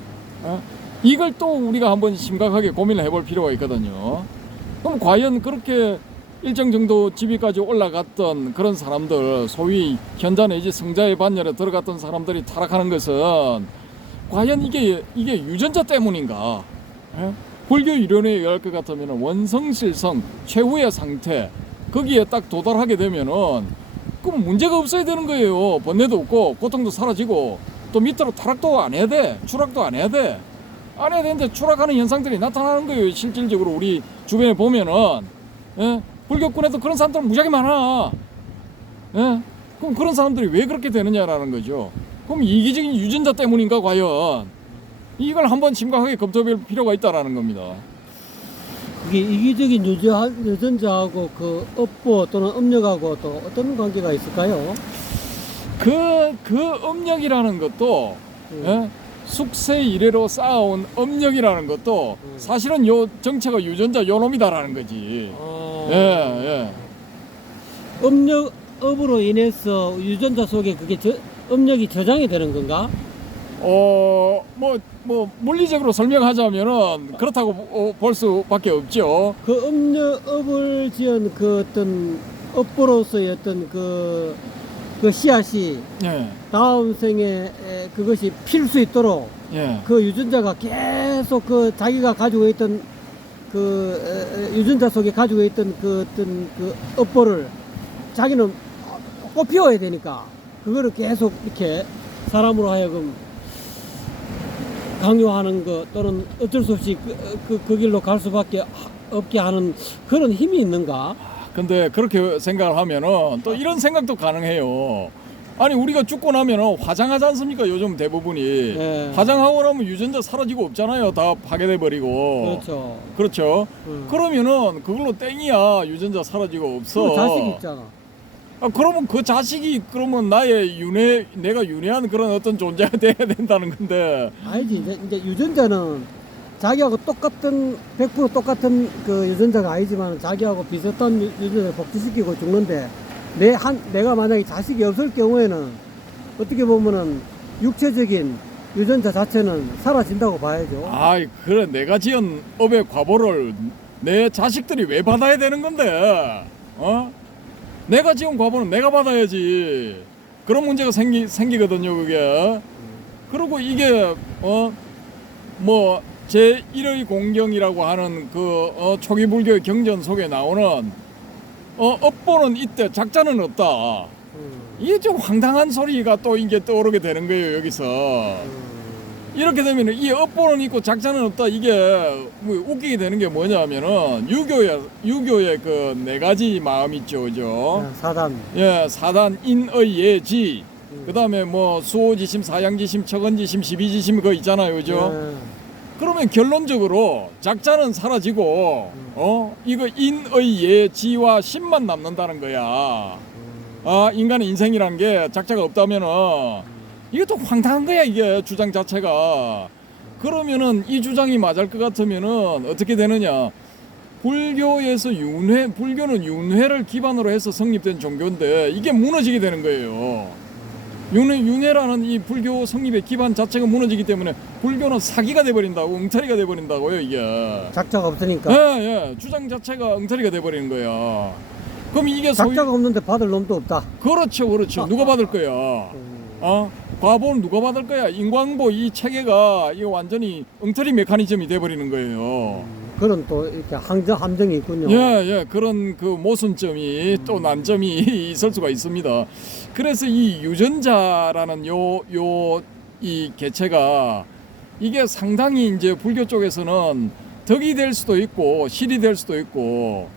이걸 또 우리가 한번 심각하게 고민을 해볼 필요가 있거든요. 그럼 과연 그렇게 일정 정도 지위까지 올라갔던 그런 사람들, 소위 현자 내지 성자의 반열에 들어갔던 사람들이 타락하는 것은 과연 이게 유전자 때문인가? 불교 이론에 의할 것 같으면 원성실성 최후의 상태 거기에 딱 도달하게 되면은 그럼 문제가 없어야 되는 거예요. 번뇌도 없고 고통도 사라지고 또 밑으로 타락도 안 해야 돼. 추락도 안 해야 돼. 안 해야 되는데 추락하는 현상들이 나타나는 거예요. 실질적으로 우리 주변에 보면은 불교권에도 그런 사람들 무지하게 많아. 그럼 그런 사람들이 왜 그렇게 되느냐라는 거죠. 그럼 이기적인 유전자 때문인가 과연? 이걸 한번 심각하게 검토해볼 필요가 있다라는 겁니다. 그게 이기적인 유전자하고 그 업보 또는 업력하고 또 어떤 관계가 있을까요? 그 업력이라는 것도 숙세 이래로 쌓아온 업력이라는 것도 사실은 요 정체가 유전자 요놈이다라는 거지. 업으로 인해서 유전자 속에 그게 업력이 저장이 되는 건가? 물리적으로 설명하자면은 그렇다고 볼 수밖에 없죠. 그 업을 지은 그 어떤 업보로서의 어떤 그 씨앗이 다음 생에 그것이 필 수 있도록 그 유전자가 계속 그 자기가 가지고 있던 유전자 속에 가지고 있던 그 어떤 그 업보를 자기는 꽃피워야 되니까 그거를 계속 이렇게 사람으로 하여금 강요하는 거 또는 어쩔 수 없이 그 길로 갈 수밖에 없게 하는 그런 힘이 있는가? 근데 그렇게 생각을 하면은 또 이런 생각도 가능해요. 아니 우리가 죽고 나면은 화장하지 않습니까? 요즘 대부분이 네. 화장하고 나면 유전자 사라지고 없잖아요. 다 파괴돼 버리고. 그렇죠. 그렇죠. 그러면은 그걸로 땡이야. 유전자 사라지고 없어. 그 자식이 있잖아. 그러면 그 자식이 그러면 나의 내가 윤회한 그런 어떤 존재가 돼야 된다는 건데. 아니지. 이제 유전자는 자기하고 똑같은 100% 똑같은 그 유전자가 아니지만 자기하고 비슷한 유전자를 복제시키고 죽는데 내가 만약에 자식이 없을 경우에는 어떻게 보면은 육체적인 유전자 자체는 사라진다고 봐야죠. 아이 그래 내가 지은 업의 과보를 내 자식들이 왜 받아야 되는 건데? 내가 지은 과보는 내가 받아야지. 그런 문제가 생기거든요 그게. 그리고 이게 뭐 제1의 공경이라고 하는 초기 불교의 경전 속에 나오는 업보는 있대 작자는 없다. 이게 좀 황당한 소리가 또 이제 떠오르게 되는 거예요 여기서. 이렇게 되면 이 업보는 있고 작자는 없다. 이게 뭐 웃기게 되는 게 뭐냐면은 유교의 그 네 가지 마음 있죠, 그죠? 사단. 예, 사단 인의 예지. 그다음에 뭐 수호지심, 사양지심, 척언지심, 십이지심 그거 있잖아요, 그죠? 그러면 결론적으로 작자는 사라지고 이거 인의 예지와 심만 남는다는 거야. 인간의 인생이라는 게 작자가 없다면은 이것도 황당한 거야 이게 주장 자체가. 그러면은 이 주장이 맞을 것 같으면은 어떻게 되느냐? 불교에서 불교는 윤회를 기반으로 해서 성립된 종교인데 이게 무너지게 되는 거예요. 윤회라는 이 불교 성립의 기반 자체가 무너지기 때문에 불교는 사기가 돼버린다고, 엉터리가 돼버린다고요 이게. 작자가 없으니까. 예, 주장 자체가 엉터리가 돼버리는 거야. 그럼 이게 작자가 없는데 받을 놈도 없다. 그렇죠. 누가 받을 거야? 과보는 누가 받을 거야? 인광보 이 체계가 이거 완전히 엉터리 메커니즘이 돼버리는 거예요. 그런 또 이렇게 함정이 있군요. 예, 그런 그 모순점이 또 난점이 있을 수가 있습니다. 그래서 이 유전자라는 이 개체가 이게 상당히 이제 불교 쪽에서는 덕이 될 수도 있고 실이 될 수도 있고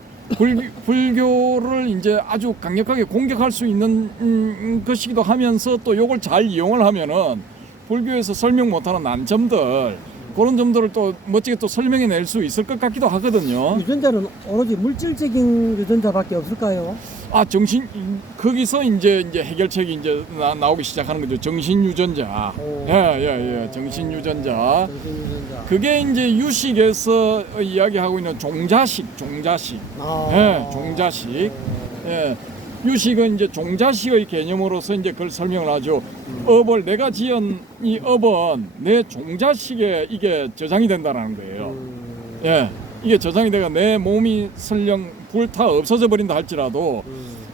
불교를 이제 아주 강력하게 공격할 수 있는 것이기도 하면서 또 이걸 잘 이용을 하면은 불교에서 설명 못하는 난점들 그런 점들을 또 멋지게 또 설명해 낼 수 있을 것 같기도 하거든요. 유전자는 오로지 물질적인 유전자밖에 없을까요? 거기서 이제 해결책이 이제 나오기 시작하는 거죠. 정신 유전자. 예, 정신 유전자. 그게 이제 유식에서 이야기하고 있는 종자식. 예, 종자식. 예. 유식은 이제 종자식의 개념으로서 이제 그걸 설명을 하죠. 업을 내가 지은 이 업은 내 종자식에 이게 저장이 된다는 거예요. 예, 이게 저장이 돼가 내 몸이 설령 불타 없어져 버린다 할지라도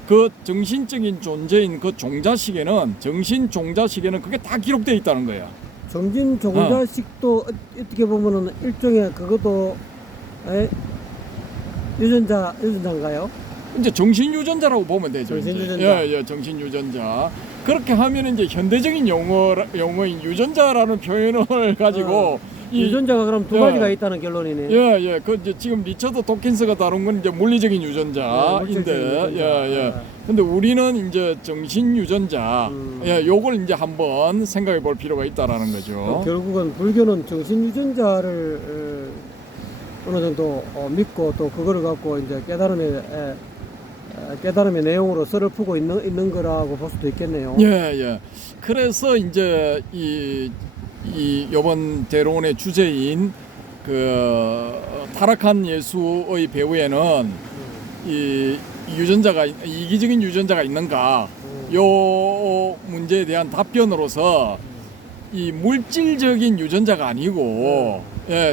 그 정신적인 존재인 그 종자식에는 정신 종자식에는 그게 다 기록되어 있다는 거야. 정신 종자식도 어떻게 보면은 일종의 그것도 유전자인가요? 이제 정신 유전자라고 보면 되죠. 정신 유전자. 예, 정신 유전자. 그렇게 하면 이제 현대적인 용어인 유전자라는 표현을 가지고 유전자가 그럼 두 가지가 있다는 결론이네. 예. 그 이제 지금 리처드 도킨스가 다룬 건 이제 물리적인 유전자인데, 예. 근데 우리는 이제 정신 유전자, 요걸 이제 한번 생각해 볼 필요가 있다라는 거죠. 결국은 불교는 정신 유전자를 어느 정도 믿고 또 그거를 갖고 이제 깨달음의 내용으로 썰을 푸고 있는 거라고 볼 수도 있겠네요. 예. 그래서 이제 요번 대론의 주제인 그 타락한 예수의 배후에는 이 유전자가 이기적인 유전자가 있는가 요 문제에 대한 답변으로서 이 물질적인 유전자가 아니고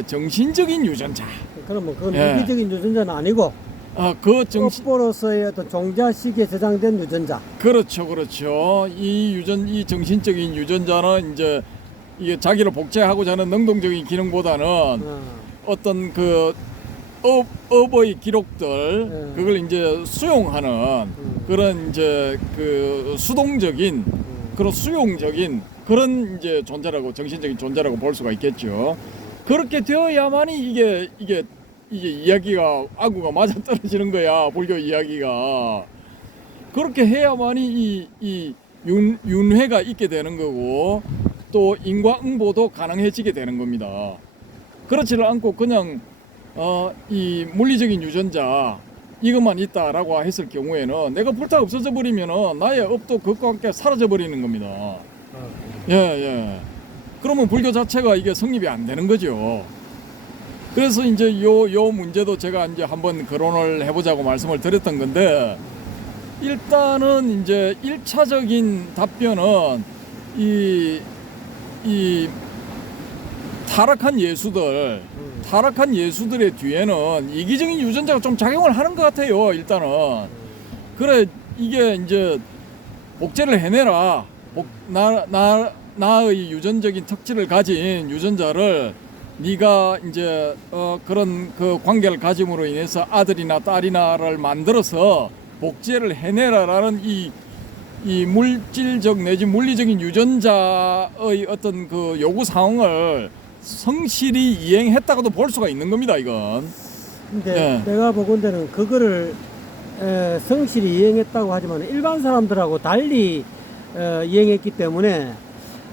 정신적인 유전자. 그러면 그건 이기적인 유전자는 아니고 업보로서의 어떤 종자식에 저장된 유전자. 그렇죠. 이 정신적인 유전자는 이제 이게 자기를 복제하고자 하는 능동적인 기능보다는 어떤 그 업의 기록들 네. 그걸 이제 수용하는 그런 이제 그 수동적인 그런 수용적인 그런 이제 존재라고 정신적인 존재라고 볼 수가 있겠죠. 그렇게 되어야만이 이게 이야기가 아구가 맞아 떨어지는 거야. 불교 이야기가 그렇게 해야만이 이 윤회가 있게 되는 거고 또 인과응보도 가능해지게 되는 겁니다. 그렇지를 않고 그냥 이 물리적인 유전자 이것만 있다라고 했을 경우에는 내가 불타 없어져 버리면은 나의 업도 그것과 함께 사라져 버리는 겁니다. 예. 그러면 불교 자체가 이게 성립이 안 되는 거죠. 그래서 이제 요 문제도 제가 이제 한번 거론을 해보자고 말씀을 드렸던 건데 일단은 이제 1차적인 답변은 이 타락한 예수들의 뒤에는 이기적인 유전자가 좀 작용을 하는 것 같아요. 일단은 그래 이게 이제 복제를 해내라. 나의 유전적인 특질을 가진 유전자를 네가 이제 그런 그 관계를 가짐으로 인해서 아들이나 딸이나를 만들어서 복제를 해내라라는 이 물질적 내지 물리적인 유전자의 어떤 그 요구 사항을 성실히 이행했다고도 볼 수가 있는 겁니다. 이건. 근데 내가 보건대는 그거를 성실히 이행했다고 하지만 일반 사람들하고 달리 이행했기 때문에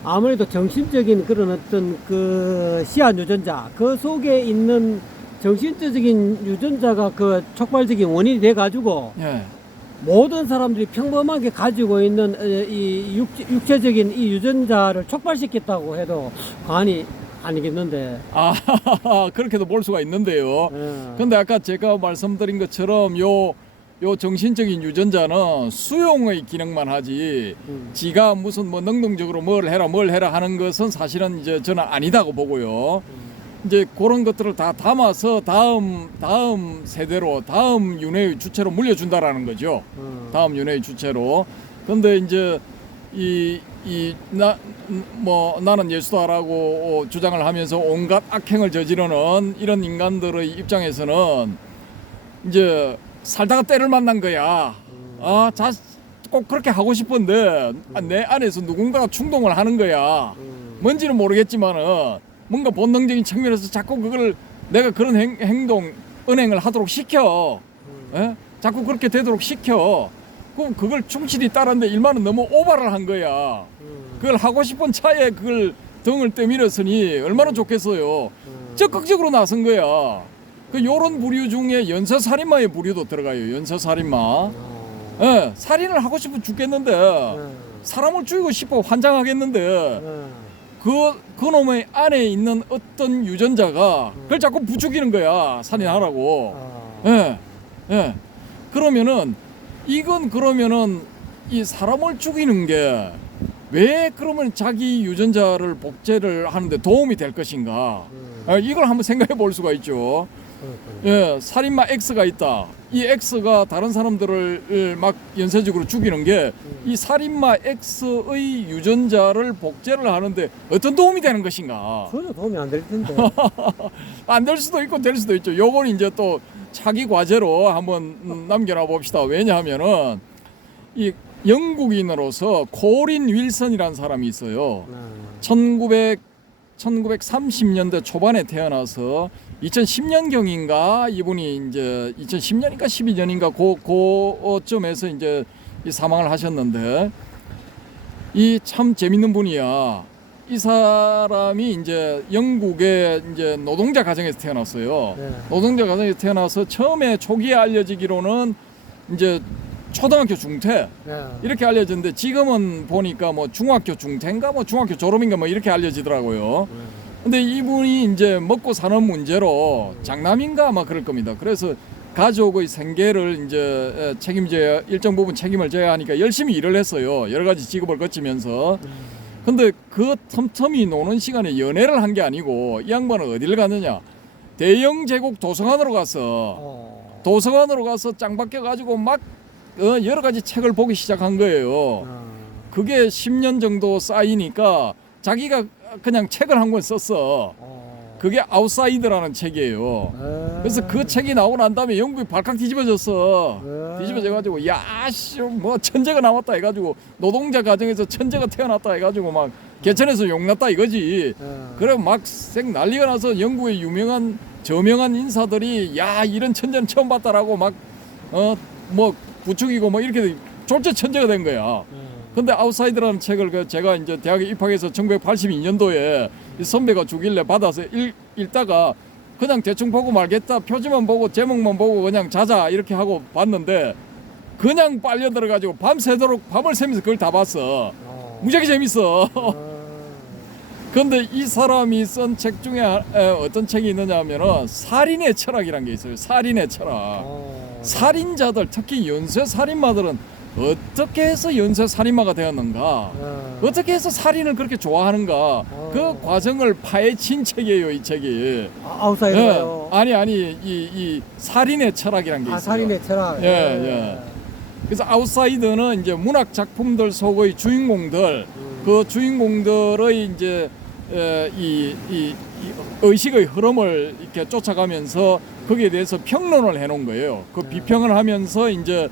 아무래도 정신적인 그런 어떤 그 씨앗 유전자 그 속에 있는 정신적인 유전자가 그 촉발적인 원인이 돼 가지고 모든 사람들이 평범하게 가지고 있는 이 육체적인 이 유전자를 촉발시켰다고 해도 과언이 아니겠는데. 그렇게도 볼 수가 있는데요. 근데 아까 제가 말씀드린 것처럼 요 정신적인 유전자는 수용의 기능만 하지 지가 무슨 뭐 능동적으로 뭘 해라 하는 것은 사실은 이제 저는 아니다고 보고요. 이제 그런 것들을 다 담아서 다음 세대로 다음 윤회의 주체로 물려준다라는 거죠. 다음 윤회의 주체로. 근데 이제 나는 예수다라고 주장을 하면서 온갖 악행을 저지르는 이런 인간들의 입장에서는 이제 살다가 때를 만난 거야. 꼭 그렇게 하고 싶은데 내 안에서 누군가가 충동을 하는 거야. 뭔지는 모르겠지만은 뭔가 본능적인 측면에서 자꾸 그걸 내가 그런 은행을 하도록 시켜. 자꾸 그렇게 되도록 시켜. 그럼 그걸 충실히 따랐는데 일만은 너무 오바를 한 거야. 그걸 하고 싶은 차에 그걸 등을 떠밀었으니 얼마나 좋겠어요. 적극적으로 나선 거야. 요런 부류 중에 연쇄살인마의 부류도 들어가요. 연쇄살인마. 살인을 하고 싶어 죽겠는데 사람을 죽이고 싶어 환장하겠는데 그 놈의 안에 있는 어떤 유전자가 그걸 자꾸 부추기는 거야. 살인하라고. 그러면은 이건 이 사람을 죽이는 게 왜 그러면 자기 유전자를 복제를 하는데 도움이 될 것인가? 이걸 한번 생각해 볼 수가 있죠. 살인마 X가 있다. 이 X가 다른 사람들을 막 연쇄적으로 죽이는 게 이 살인마 X의 유전자를 복제를 하는데 어떤 도움이 되는 것인가? 전혀 도움이 안 될 텐데. 안 될 수도 있고 될 수도 있죠. 요건 이제 또 차기 과제로 한번 남겨놔 봅시다. 왜냐하면은 이 영국인으로서 코린 윌슨이라는 사람이 있어요. 1930년대 초반에 태어나서 2010년경인가 이분이 이제 2010년인가 12년인가 그쯤에서 이제 사망을 하셨는데 이 참 재밌는 분이야. 이 사람이 이제 영국의 이제 노동자 가정에서 태어났어요. 노동자 가정에서 태어나서 처음에 초기에 알려지기로는 이제 초등학교 중퇴 이렇게 알려졌는데 지금은 보니까 뭐 중학교 중퇴인가 뭐 중학교 졸업인가 뭐 이렇게 알려지더라고요. 근데 이분이 이제 먹고 사는 문제로 장남인가 아마 그럴 겁니다. 그래서 가족의 생계를 이제 일정 부분 책임을 져야 하니까 열심히 일을 했어요. 여러 가지 직업을 거치면서. 근데 그 틈틈이 노는 시간에 연애를 한 게 아니고 이 양반은 어디를 갔느냐? 대영 제국 도서관으로 가서 짱 박혀 가지고 막 여러 가지 책을 보기 시작한 거예요. 그게 10년 정도 쌓이니까 자기가 그냥 책을 한 권 썼어. 그게 아웃사이드라는 책이에요. 그래서 그 책이 나오고 난 다음에 영국이 발칵 뒤집어졌어. 뒤집어져가지고 야씨 뭐 천재가 나왔다 해가지고 노동자 가정에서 천재가 태어났다 해가지고 막 개천에서 용났다 이거지. 그래 막 생 난리가 나서 영국의 유명한 저명한 인사들이 야 이런 천재는 처음 봤다라고 막 뭐 부추기고 뭐 이렇게 졸제 천재가 된 거야. 근데 아웃사이드라는 책을 제가 이제 대학에 입학해서 1982년도에 이 선배가 주길래 받아서 읽다가 그냥 대충 보고 말겠다. 표지만 보고 제목만 보고 그냥 자자 이렇게 하고 봤는데 그냥 빨려 들어가지고 밤새도록 밤을 새면서 그걸 다 봤어. 무지하게 재밌어. 근데 이 사람이 쓴 책 중에 어떤 책이 있느냐 하면은 살인의 철학이라는 게 있어요. 살인의 철학. 살인자들 특히 연쇄 살인마들은 어떻게 해서 연쇄 살인마가 되었는가? 어떻게 해서 살인을 그렇게 좋아하는가? 그 과정을 파헤친 책이에요, 이 책이. 아웃사이더요. 아니 이 살인의 철학이라는 게 있어요. 살인의 철학. 예. 그래서 아웃사이더는 이제 문학 작품들 속의 주인공들, 그 주인공들의 이제 이 의식의 흐름을 이렇게 쫓아가면서 거기에 대해서 평론을 해놓은 거예요. 그 비평을 하면서 이제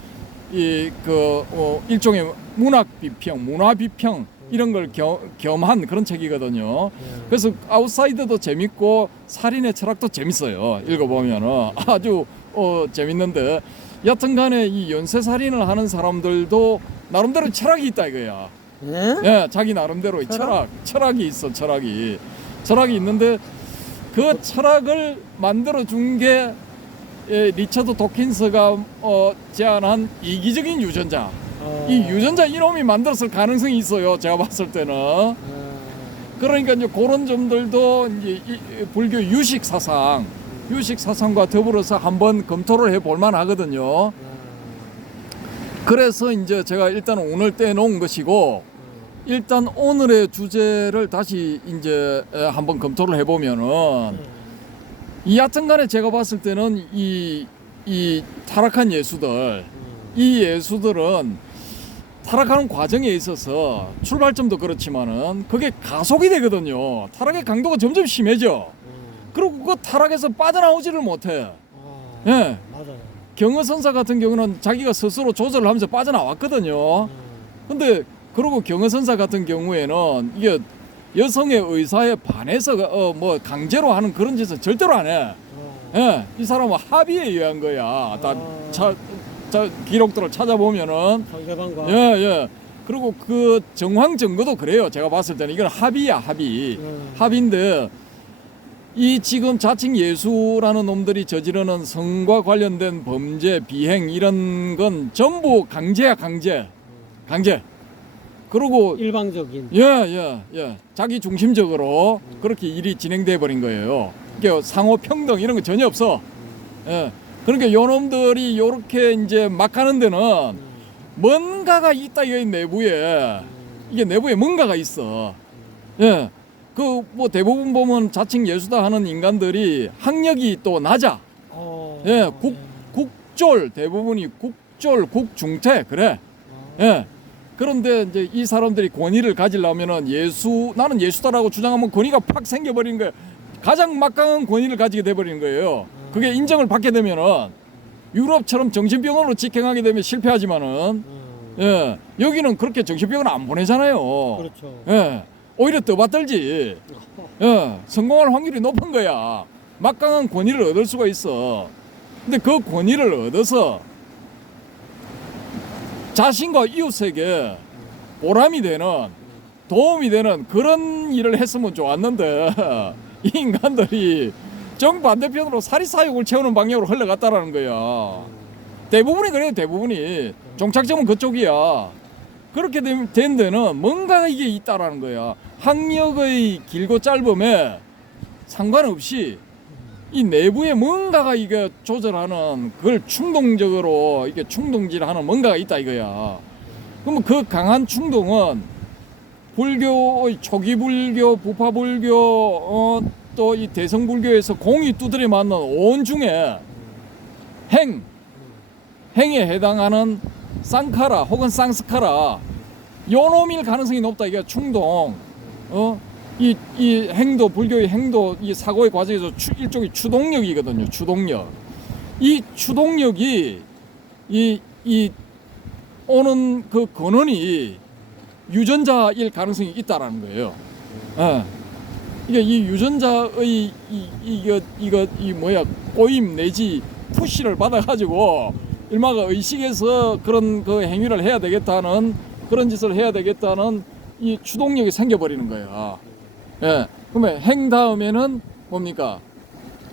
일종의 문학 비평, 문화 비평 이런 걸 겸한 그런 책이거든요. 그래서 아웃사이더도 재밌고 살인의 철학도 재밌어요. 읽어보면은 아주 재밌는데 여튼간에 이 연쇄 살인을 하는 사람들도 나름대로 철학이 있다 이거야. 예, 자기 나름대로의 철학이 있어. 철학이 있는데 그 철학을 만들어 준 게 리처드 도킨스가 제안한 이기적인 유전자. 이 유전자 이놈이 만들었을 가능성이 있어요. 제가 봤을 때는. 그러니까 이제 그런 점들도 이제 불교 유식 사상과 더불어서 한번 검토를 해볼 만하거든요. 그래서 이제 제가 일단 오늘 떼놓은 것이고, 일단 오늘의 주제를 다시 이제 한번 검토를 해보면은, 이 여튼간에 제가 봤을 때는 이 타락한 예수들, 이 예수들은 타락하는 과정에 있어서 출발점도 그렇지만은 그게 가속이 되거든요. 타락의 강도가 점점 심해져. 그리고 그 타락에서 빠져나오지를 못해. 예. 맞아요. 경허선사 같은 경우는 자기가 스스로 조절을 하면서 빠져나왔거든요. 근데 그리고 경허선사 같은 경우에는 이게 여성의 의사에 반해서 뭐 강제로 하는 그런 짓은 절대로 안 해. 예. 이 사람은 합의에 의한 거야. 다 기록들을 찾아보면은 상대방과 예. 그리고 그 정황 증거도 그래요. 제가 봤을 때는 이건 합의야, 합의. 합의인데 이 지금 자칭 예수라는 놈들이 저지르는 성과 관련된 범죄, 비행 이런 건 전부 강제야, 강제. 그리고 일방적인. 예. 자기 중심적으로 그렇게 일이 진행돼 버린 거예요. 그러니까 상호 평등 이런 거 전혀 없어. 예. 그러니까 요 놈들이 요렇게 이제 막 하는 데는 뭔가가 있다 이거 내부에. 이게 내부에 뭔가가 있어. 예. 그 뭐 대부분 보면 자칭 예수다 하는 인간들이 학력이 또 낮아. 예. 국졸 대부분이 국중퇴 그래. 예. 그런데 이제 이 사람들이 권위를 가지려면은 나는 예수다라고 주장하면 권위가 팍 생겨버리는 거예요. 가장 막강한 권위를 가지게 돼버리는 거예요. 그게 인정을 받게 되면은 유럽처럼 정신병원으로 직행하게 되면 실패하지만은 예, 여기는 그렇게 정신병원 안 보내잖아요. 그렇죠. 예, 오히려 떠받들지. 예, 성공할 확률이 높은 거야. 막강한 권위를 얻을 수가 있어. 근데 그 권위를 얻어서 자신과 이웃에게 보람이 되는, 도움이 되는 그런 일을 했으면 좋았는데 이 인간들이 정반대편으로 사리사욕을 채우는 방향으로 흘러갔다라는 거야. 대부분이 그래요. 대부분이 종착점은 그쪽이야. 그렇게 된 데는 뭔가 이게 있다라는 거야. 학력의 길고 짧음에 상관없이 이 내부에 뭔가가 이게 조절하는 그걸 충동적으로 이게 충동질하는 뭔가가 있다 이거야. 그러면 그 강한 충동은 불교의 초기 불교, 부파 불교, 또 이 대성 불교에서 공이 두드려 맞는 온 중에 행에 해당하는 쌍카라 혹은 쌍스카라 요 놈일 가능성이 높다 이게 충동. 이 행도, 불교의 행도, 이 사고의 과정에서 일종의 추동력이거든요. 추동력. 이 추동력이 이 오는 그 근원이 유전자일 가능성이 있다라는 거예요. 예. 이게 이 유전자의 이 뭐야 꼬임 내지 푸시를 받아가지고 일마가 의식해서 그런 그 행위를 해야 되겠다는 그런 짓을 해야 되겠다는 이 추동력이 생겨버리는 거예요. 예. 그러면 행 다음에는 뭡니까?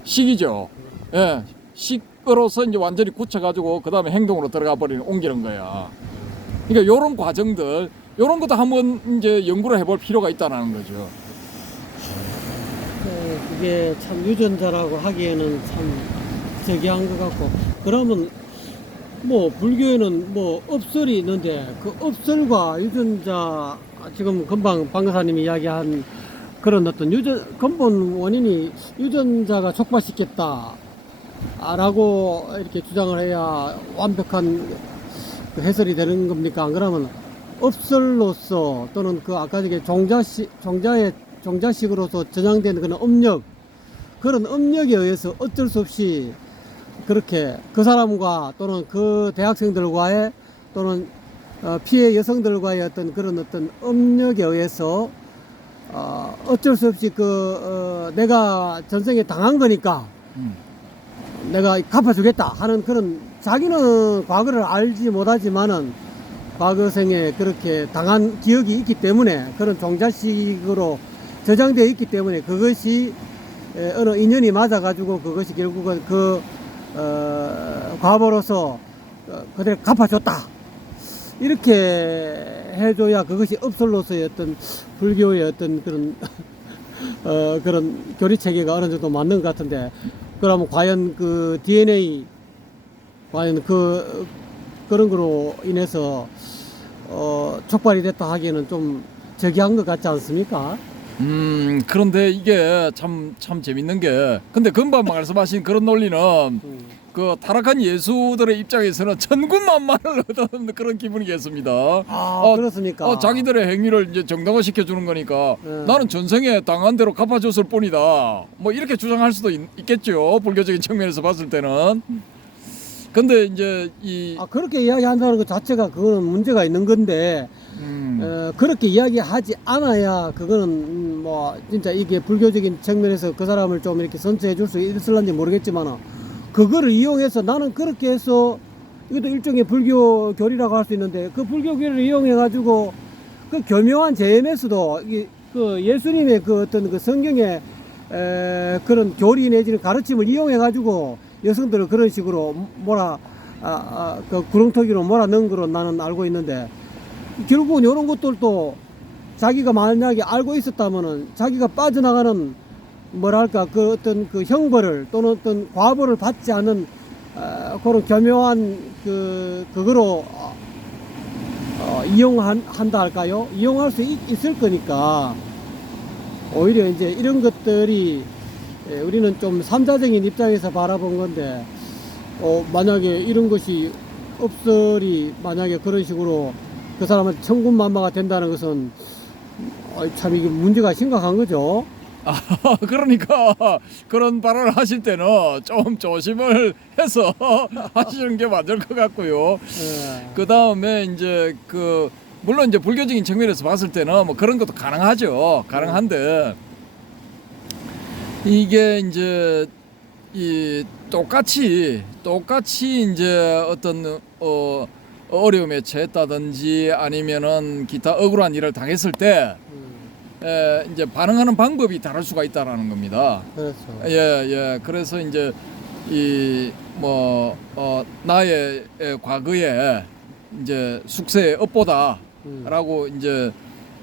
식이죠. 예. 식으로서 이제 완전히 굳혀가지고 그 다음에 행동으로 들어가 버리는 옮기는 거야. 그러니까 요런 과정들, 요런 것도 한번 이제 연구를 해볼 필요가 있다는 거죠. 그게 참 유전자라고 하기에는 참 저기한 것 같고, 그러면 뭐 불교에는 뭐 업설이 있는데 그 업설과 유전자, 지금 금방 방가사님이 이야기한 그런 어떤 근본 원인이 유전자가 촉발시켰다 라고 이렇게 주장을 해야 완벽한 그 해설이 되는 겁니까? 안 그러면 업설로서 또는 그 아까 저기 종자식으로서 전향된 그런 업력, 그런 업력에 의해서 어쩔 수 없이 그렇게 그 사람과 또는 그 대학생들과의 또는 피해 여성들과의 어떤 그런 어떤 업력에 의해서 어쩔 수 없이 내가 전생에 당한 거니까 내가 갚아주겠다 하는 그런, 자기는 과거를 알지 못하지만은 과거생에 그렇게 당한 기억이 있기 때문에 그런 종자식으로 저장되어 있기 때문에 그것이 어느 인연이 맞아가지고 그것이 결국은 과보로서 그대로 갚아줬다 이렇게 해줘야 그것이 업설로서의 어떤 불교의 어떤 그런 그런 교리 체계가 어느 정도 맞는 것 같은데, 그러면 과연 그 DNA 과연 그런 거로 인해서 촉발이 됐다 하기에는 좀 저기한 것 같지 않습니까? 그런데 이게 참 재밌는 게, 근데 금방 말씀하신 그런 논리는 그 타락한 예수들의 입장에서는 천군만마를 얻는 그런 기분이겠습니다. 그렇습니까? 자기들의 행위를 이제 정당화시켜 주는 거니까 네. 나는 전생에 당한 대로 갚아줬을 뿐이다. 뭐 이렇게 주장할 수도 있겠죠. 불교적인 측면에서 봤을 때는. 근데 이제 그렇게 이야기한다는 것 자체가 그거는 문제가 있는 건데, 그렇게 이야기하지 않아야 그거는 뭐 진짜 이게 불교적인 측면에서 그 사람을 좀 이렇게 선처해 줄 수 있을런지 모르겠지만, 그거를 이용해서 나는 그렇게 해서, 이것도 일종의 불교 교리라고 할 수 있는데, 그 불교 교리를 이용해 가지고 그 교묘한 JMS도 그 예수님의 그 어떤 그 성경의 그런 교리 내지는 가르침을 이용해 가지고 여성들을 그런 식으로 그 구렁텅이로 몰아넣은 거로 나는 알고 있는데, 결국은 이런 것들도 자기가 만약에 알고 있었다면은 자기가 빠져나가는 뭐랄까 그 어떤 그 형벌을 또는 어떤 과벌을 받지 않은 그런 교묘한 그거로 이용한다 할까요? 이용할 수 있을 거니까 오히려 이제 이런 것들이 우리는 좀 삼자적인 입장에서 바라본 건데, 만약에 이런 것이 업설이 만약에 그런 식으로 그 사람한테 천군만마가 된다는 것은 참 이게 문제가 심각한 거죠. 그러니까 그런 발언을 하실 때는 좀 조심을 해서 하시는 게 맞을 것 같고요. 그 다음에 이제 물론 이제 불교적인 측면에서 봤을 때는 뭐 그런 것도 가능하죠. 가능한데 이게 이제 똑같이 이제 어떤 어려움에 처했다든지 아니면은 기타 억울한 일을 당했을 때 이제 반응하는 방법이 다를 수가 있다라는 겁니다. 그렇죠. 예. 그래서 이제 나의 과거에 이제 숙세의 업보다라고 이제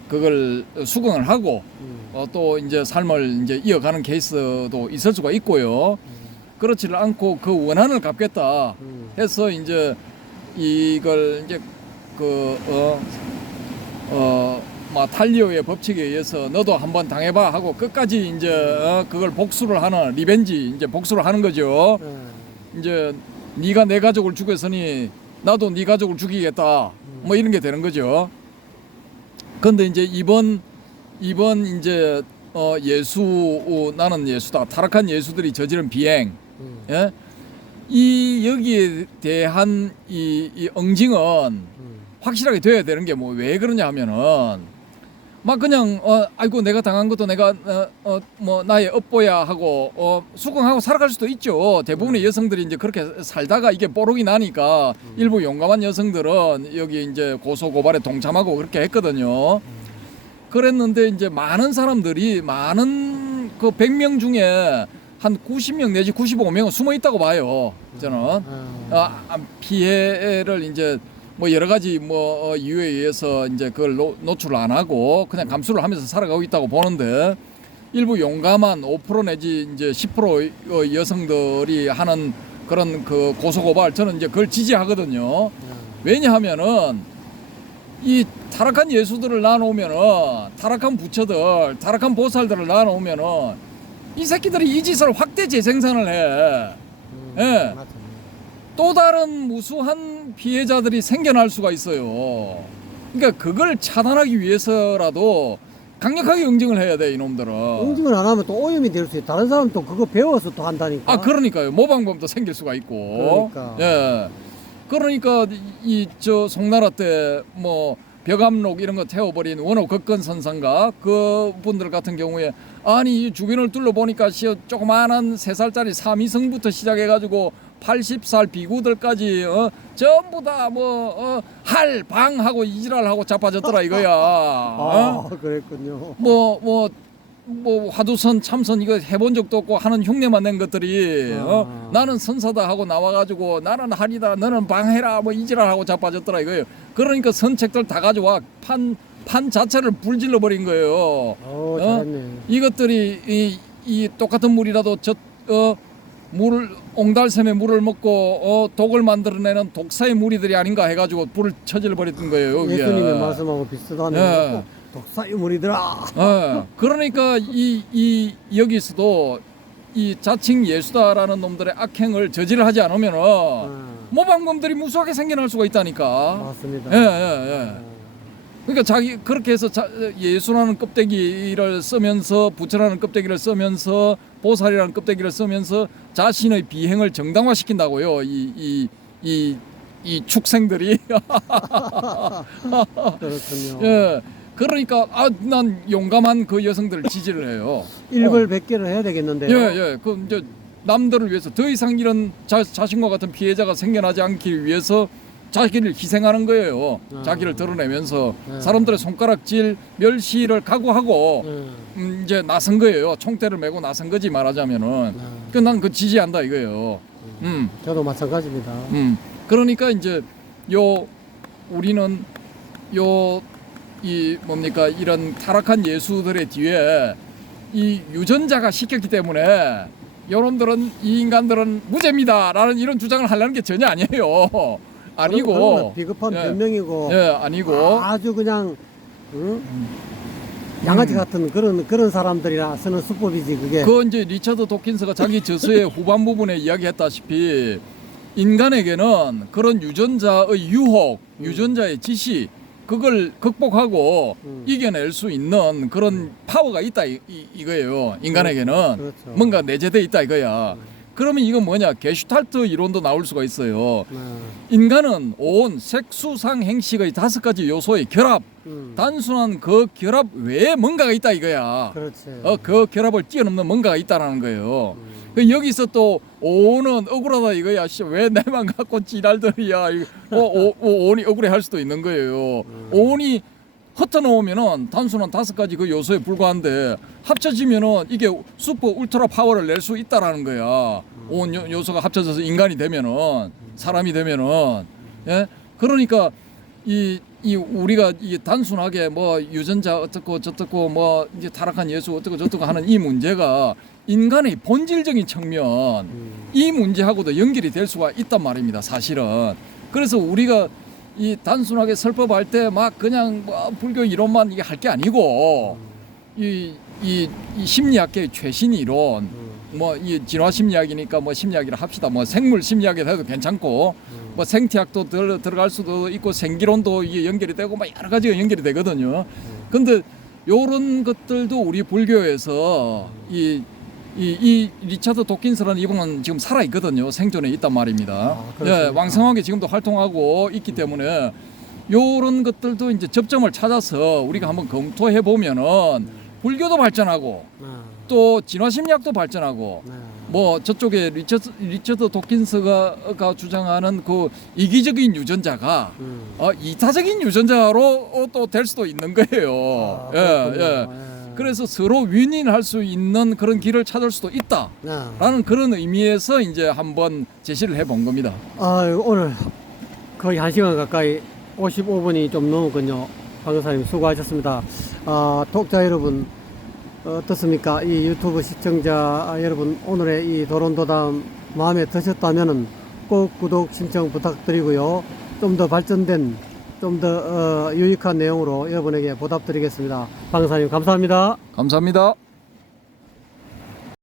그걸 수긍을 하고 또 이제 삶을 이제 이어가는 케이스도 있을 수가 있고요. 그렇지를 않고 그 원한을 갚겠다 해서 이제 이걸 이제 탈리오의 법칙에 의해서 너도 한번 당해봐 하고 끝까지 이제 그걸 복수를 하는 리벤지, 이제 복수를 하는 거죠. 이제 네가 내 가족을 죽였으니 나도 네 가족을 죽이겠다. 뭐 이런 게 되는 거죠. 근데 이제 이번 이번 이제 나는 예수다 타락한 예수들이 저지른 비행 예? 이 여기에 대한 이 응징은 확실하게 돼야 되는 게 뭐 왜 그러냐 하면은 막 그냥 아이고 내가 당한 것도 내가 뭐 나의 업보야 하고 수긍하고 살아갈 수도 있죠. 대부분의 여성들이 이제 그렇게 살다가 이게 뽀록이 나니까 일부 용감한 여성들은 여기 이제 고소 고발에 동참하고 그렇게 했거든요. 그랬는데 이제 많은 사람들이 많은 그 100명 중에 한 90명 내지 95명은 숨어 있다고 봐요. 저는 피해를 이제 뭐 여러 가지 뭐 이유에 의해서 이제 그걸 노출을 안 하고 그냥 감수를 하면서 살아가고 있다고 보는데 일부 용감한 5% 내지 이제 10% 여성들이 하는 그런 그 고소고발 저는 이제 그걸 지지하거든요. 왜냐하면은 이 타락한 예수들을 낳아놓으면은 타락한 부처들, 타락한 보살들을 낳아놓으면은 이 새끼들이 이 짓을 확대 재생산을 해. 예. 또 다른 무수한 피해자들이 생겨날 수가 있어요. 그러니까 그걸 차단하기 위해서라도 강력하게 응징을 해야 돼 이놈들은. 응징을 안 하면 또 오염이 될 수 있어. 다른 사람 또 그거 배워서 또 한다니까. 그러니까요. 모방범도 생길 수가 있고. 그러니까. 예. 그러니까 이 저 송나라 때 뭐 벽암록 이런 거 태워버린 원호 극건 선상가 그 분들 같은 경우에 아니 이 주변을 둘러보니까 조그마한 3살짜리 사미성부터 시작해가지고 80살 비구들까지 전부 다 뭐 할방하고 이지랄하고 자빠졌더라 이거야. 그랬군요. 뭐 화두선 참선 이거 해본 적도 없고 하는 흉내만 낸 것들이 나는 선사다 하고 나와가지고 나는 할이다 너는 방해라 뭐 이지랄하고 자빠졌더라 이거예요. 그러니까 선책들 다 가져와 판 자체를 불질러 버린 거예요. 잘했네. 이것들이 이 똑같은 물이라도 물을 옹달샘에 물을 먹고 독을 만들어내는 독사의 무리들이 아닌가 해가지고 불을 쳐질러 버렸던 거예요. 여기에. 예수님의 말씀하고 비슷하네. 예. 독사의 무리들아. 그러니까 이 여기서도 이 자칭 예수다라는 놈들의 악행을 저지를 하지 않으면은 모방범들이 무수하게 생겨날 수가 있다니까. 맞습니다. 예. 그러니까 자기 그렇게 해서 예수라는 껍데기를 쓰면서 부처라는 껍데기를 쓰면서 보살이라는 껍데기를 쓰면서 자신의 비행을 정당화시킨다고요. 이 축생들이. 그렇군요. 예. 그러니까 난 용감한 그 여성들을 지지를 해요. 일벌백계를 해야 되겠는데요. 예. 그 이제 남들을 위해서 더 이상 이런 자신과 같은 피해자가 생겨나지 않기 위해서 자기를 희생하는 거예요. 자기를 드러내면서 사람들의 손가락질 멸시를 각오하고 이제 나선 거예요. 총대를 메고 나선 거지 말하자면은. 난 그 지지한다 이거예요. 저도 마찬가지입니다. 그러니까 이제 우리는 이 뭡니까 이런 타락한 예수들의 뒤에 이 유전자가 시켰기 때문에 여러분들은 이 인간들은 무죄입니다라는 이런 주장을 하려는 게 전혀 아니에요. 아니고 비겁한 변명이고 아니고 아주 그냥 양아치 같은 그런 사람들이라 쓰는 수법이지 그게. 그 이제 리처드 도킨스가 자기 저서의 후반 부분에 이야기했다시피 인간에게는 그런 유전자의 유혹, 유전자의 지시 그걸 극복하고 이겨낼 수 있는 그런 파워가 있다 이거예요. 인간에게는 그렇죠. 뭔가 내재돼 있다 이거야. 그러면 이건 뭐냐? 게슈탈트 이론도 나올 수가 있어요. 인간은 온 색수상 행식의 5가지 요소의 결합, 단순한 그 결합 외에 뭔가가 있다 이거야. 그렇지. 그 결합을 뛰어넘는 뭔가가 있다라는 거예요. 여기서 또 오는 억울하다 이거야. 왜 내만 갖고 지랄들이야. 오온이 억울해 할 수도 있는 거예요. 오온이 흩어놓으면은 단순한 5가지 그 요소에 불과한데 합쳐지면은 이게 슈퍼 울트라 파워를 낼 수 있다라는 거야. 온 요소가 합쳐져서 인간이 되면은 사람이 되면은 예 그러니까 이 우리가 이 단순하게 뭐 유전자 어떻고 저떻고 뭐 이제 타락한 예수 어떻고 저떻고 하는 이 문제가 인간의 본질적인 측면 이 문제하고도 연결이 될 수가 있단 말입니다. 사실은 그래서 우리가 이 단순하게 설법할 때 막 그냥 뭐 불교 이론만 이게 할 게 아니고 이 심리학계의 최신 이론 뭐 이 진화 심리학이니까 뭐 심리학이라 합시다. 뭐 생물 심리학에 해도 괜찮고 뭐 생태학도 들어갈 수도 있고 생기론도 이게 연결이 되고 막 여러 가지가 연결이 되거든요. 근데 요런 것들도 우리 불교에서 이 리차드 도킨스라는 이분은 지금 살아 있거든요. 생존해 있단 말입니다. 예, 왕성하게 지금도 활동하고 있기 때문에 요런 것들도 이제 접점을 찾아서 우리가 한번 검토해 보면은 불교도 발전하고 또 진화심리학도 발전하고 뭐 저쪽에 리처드 도킨스가 주장하는 그 이기적인 유전자가 이타적인 유전자로 또 될 수도 있는 거예요. 예. 그래서 서로 윈윈할 수 있는 그런 길을 찾을 수도 있다라는 그런 의미에서 이제 한번 제시를 해본 겁니다. 오늘 거의 1시간 가까이 55분이 좀 넘었군요. 박사님 수고하셨습니다. 독자 여러분 어떻습니까? 이 유튜브 시청자 여러분, 오늘의 이 도론도담 마음에 드셨다면 꼭 구독 신청 부탁드리고요. 좀 더 발전된, 좀 더 유익한 내용으로 여러분에게 보답드리겠습니다. 박사님 감사합니다. 감사합니다.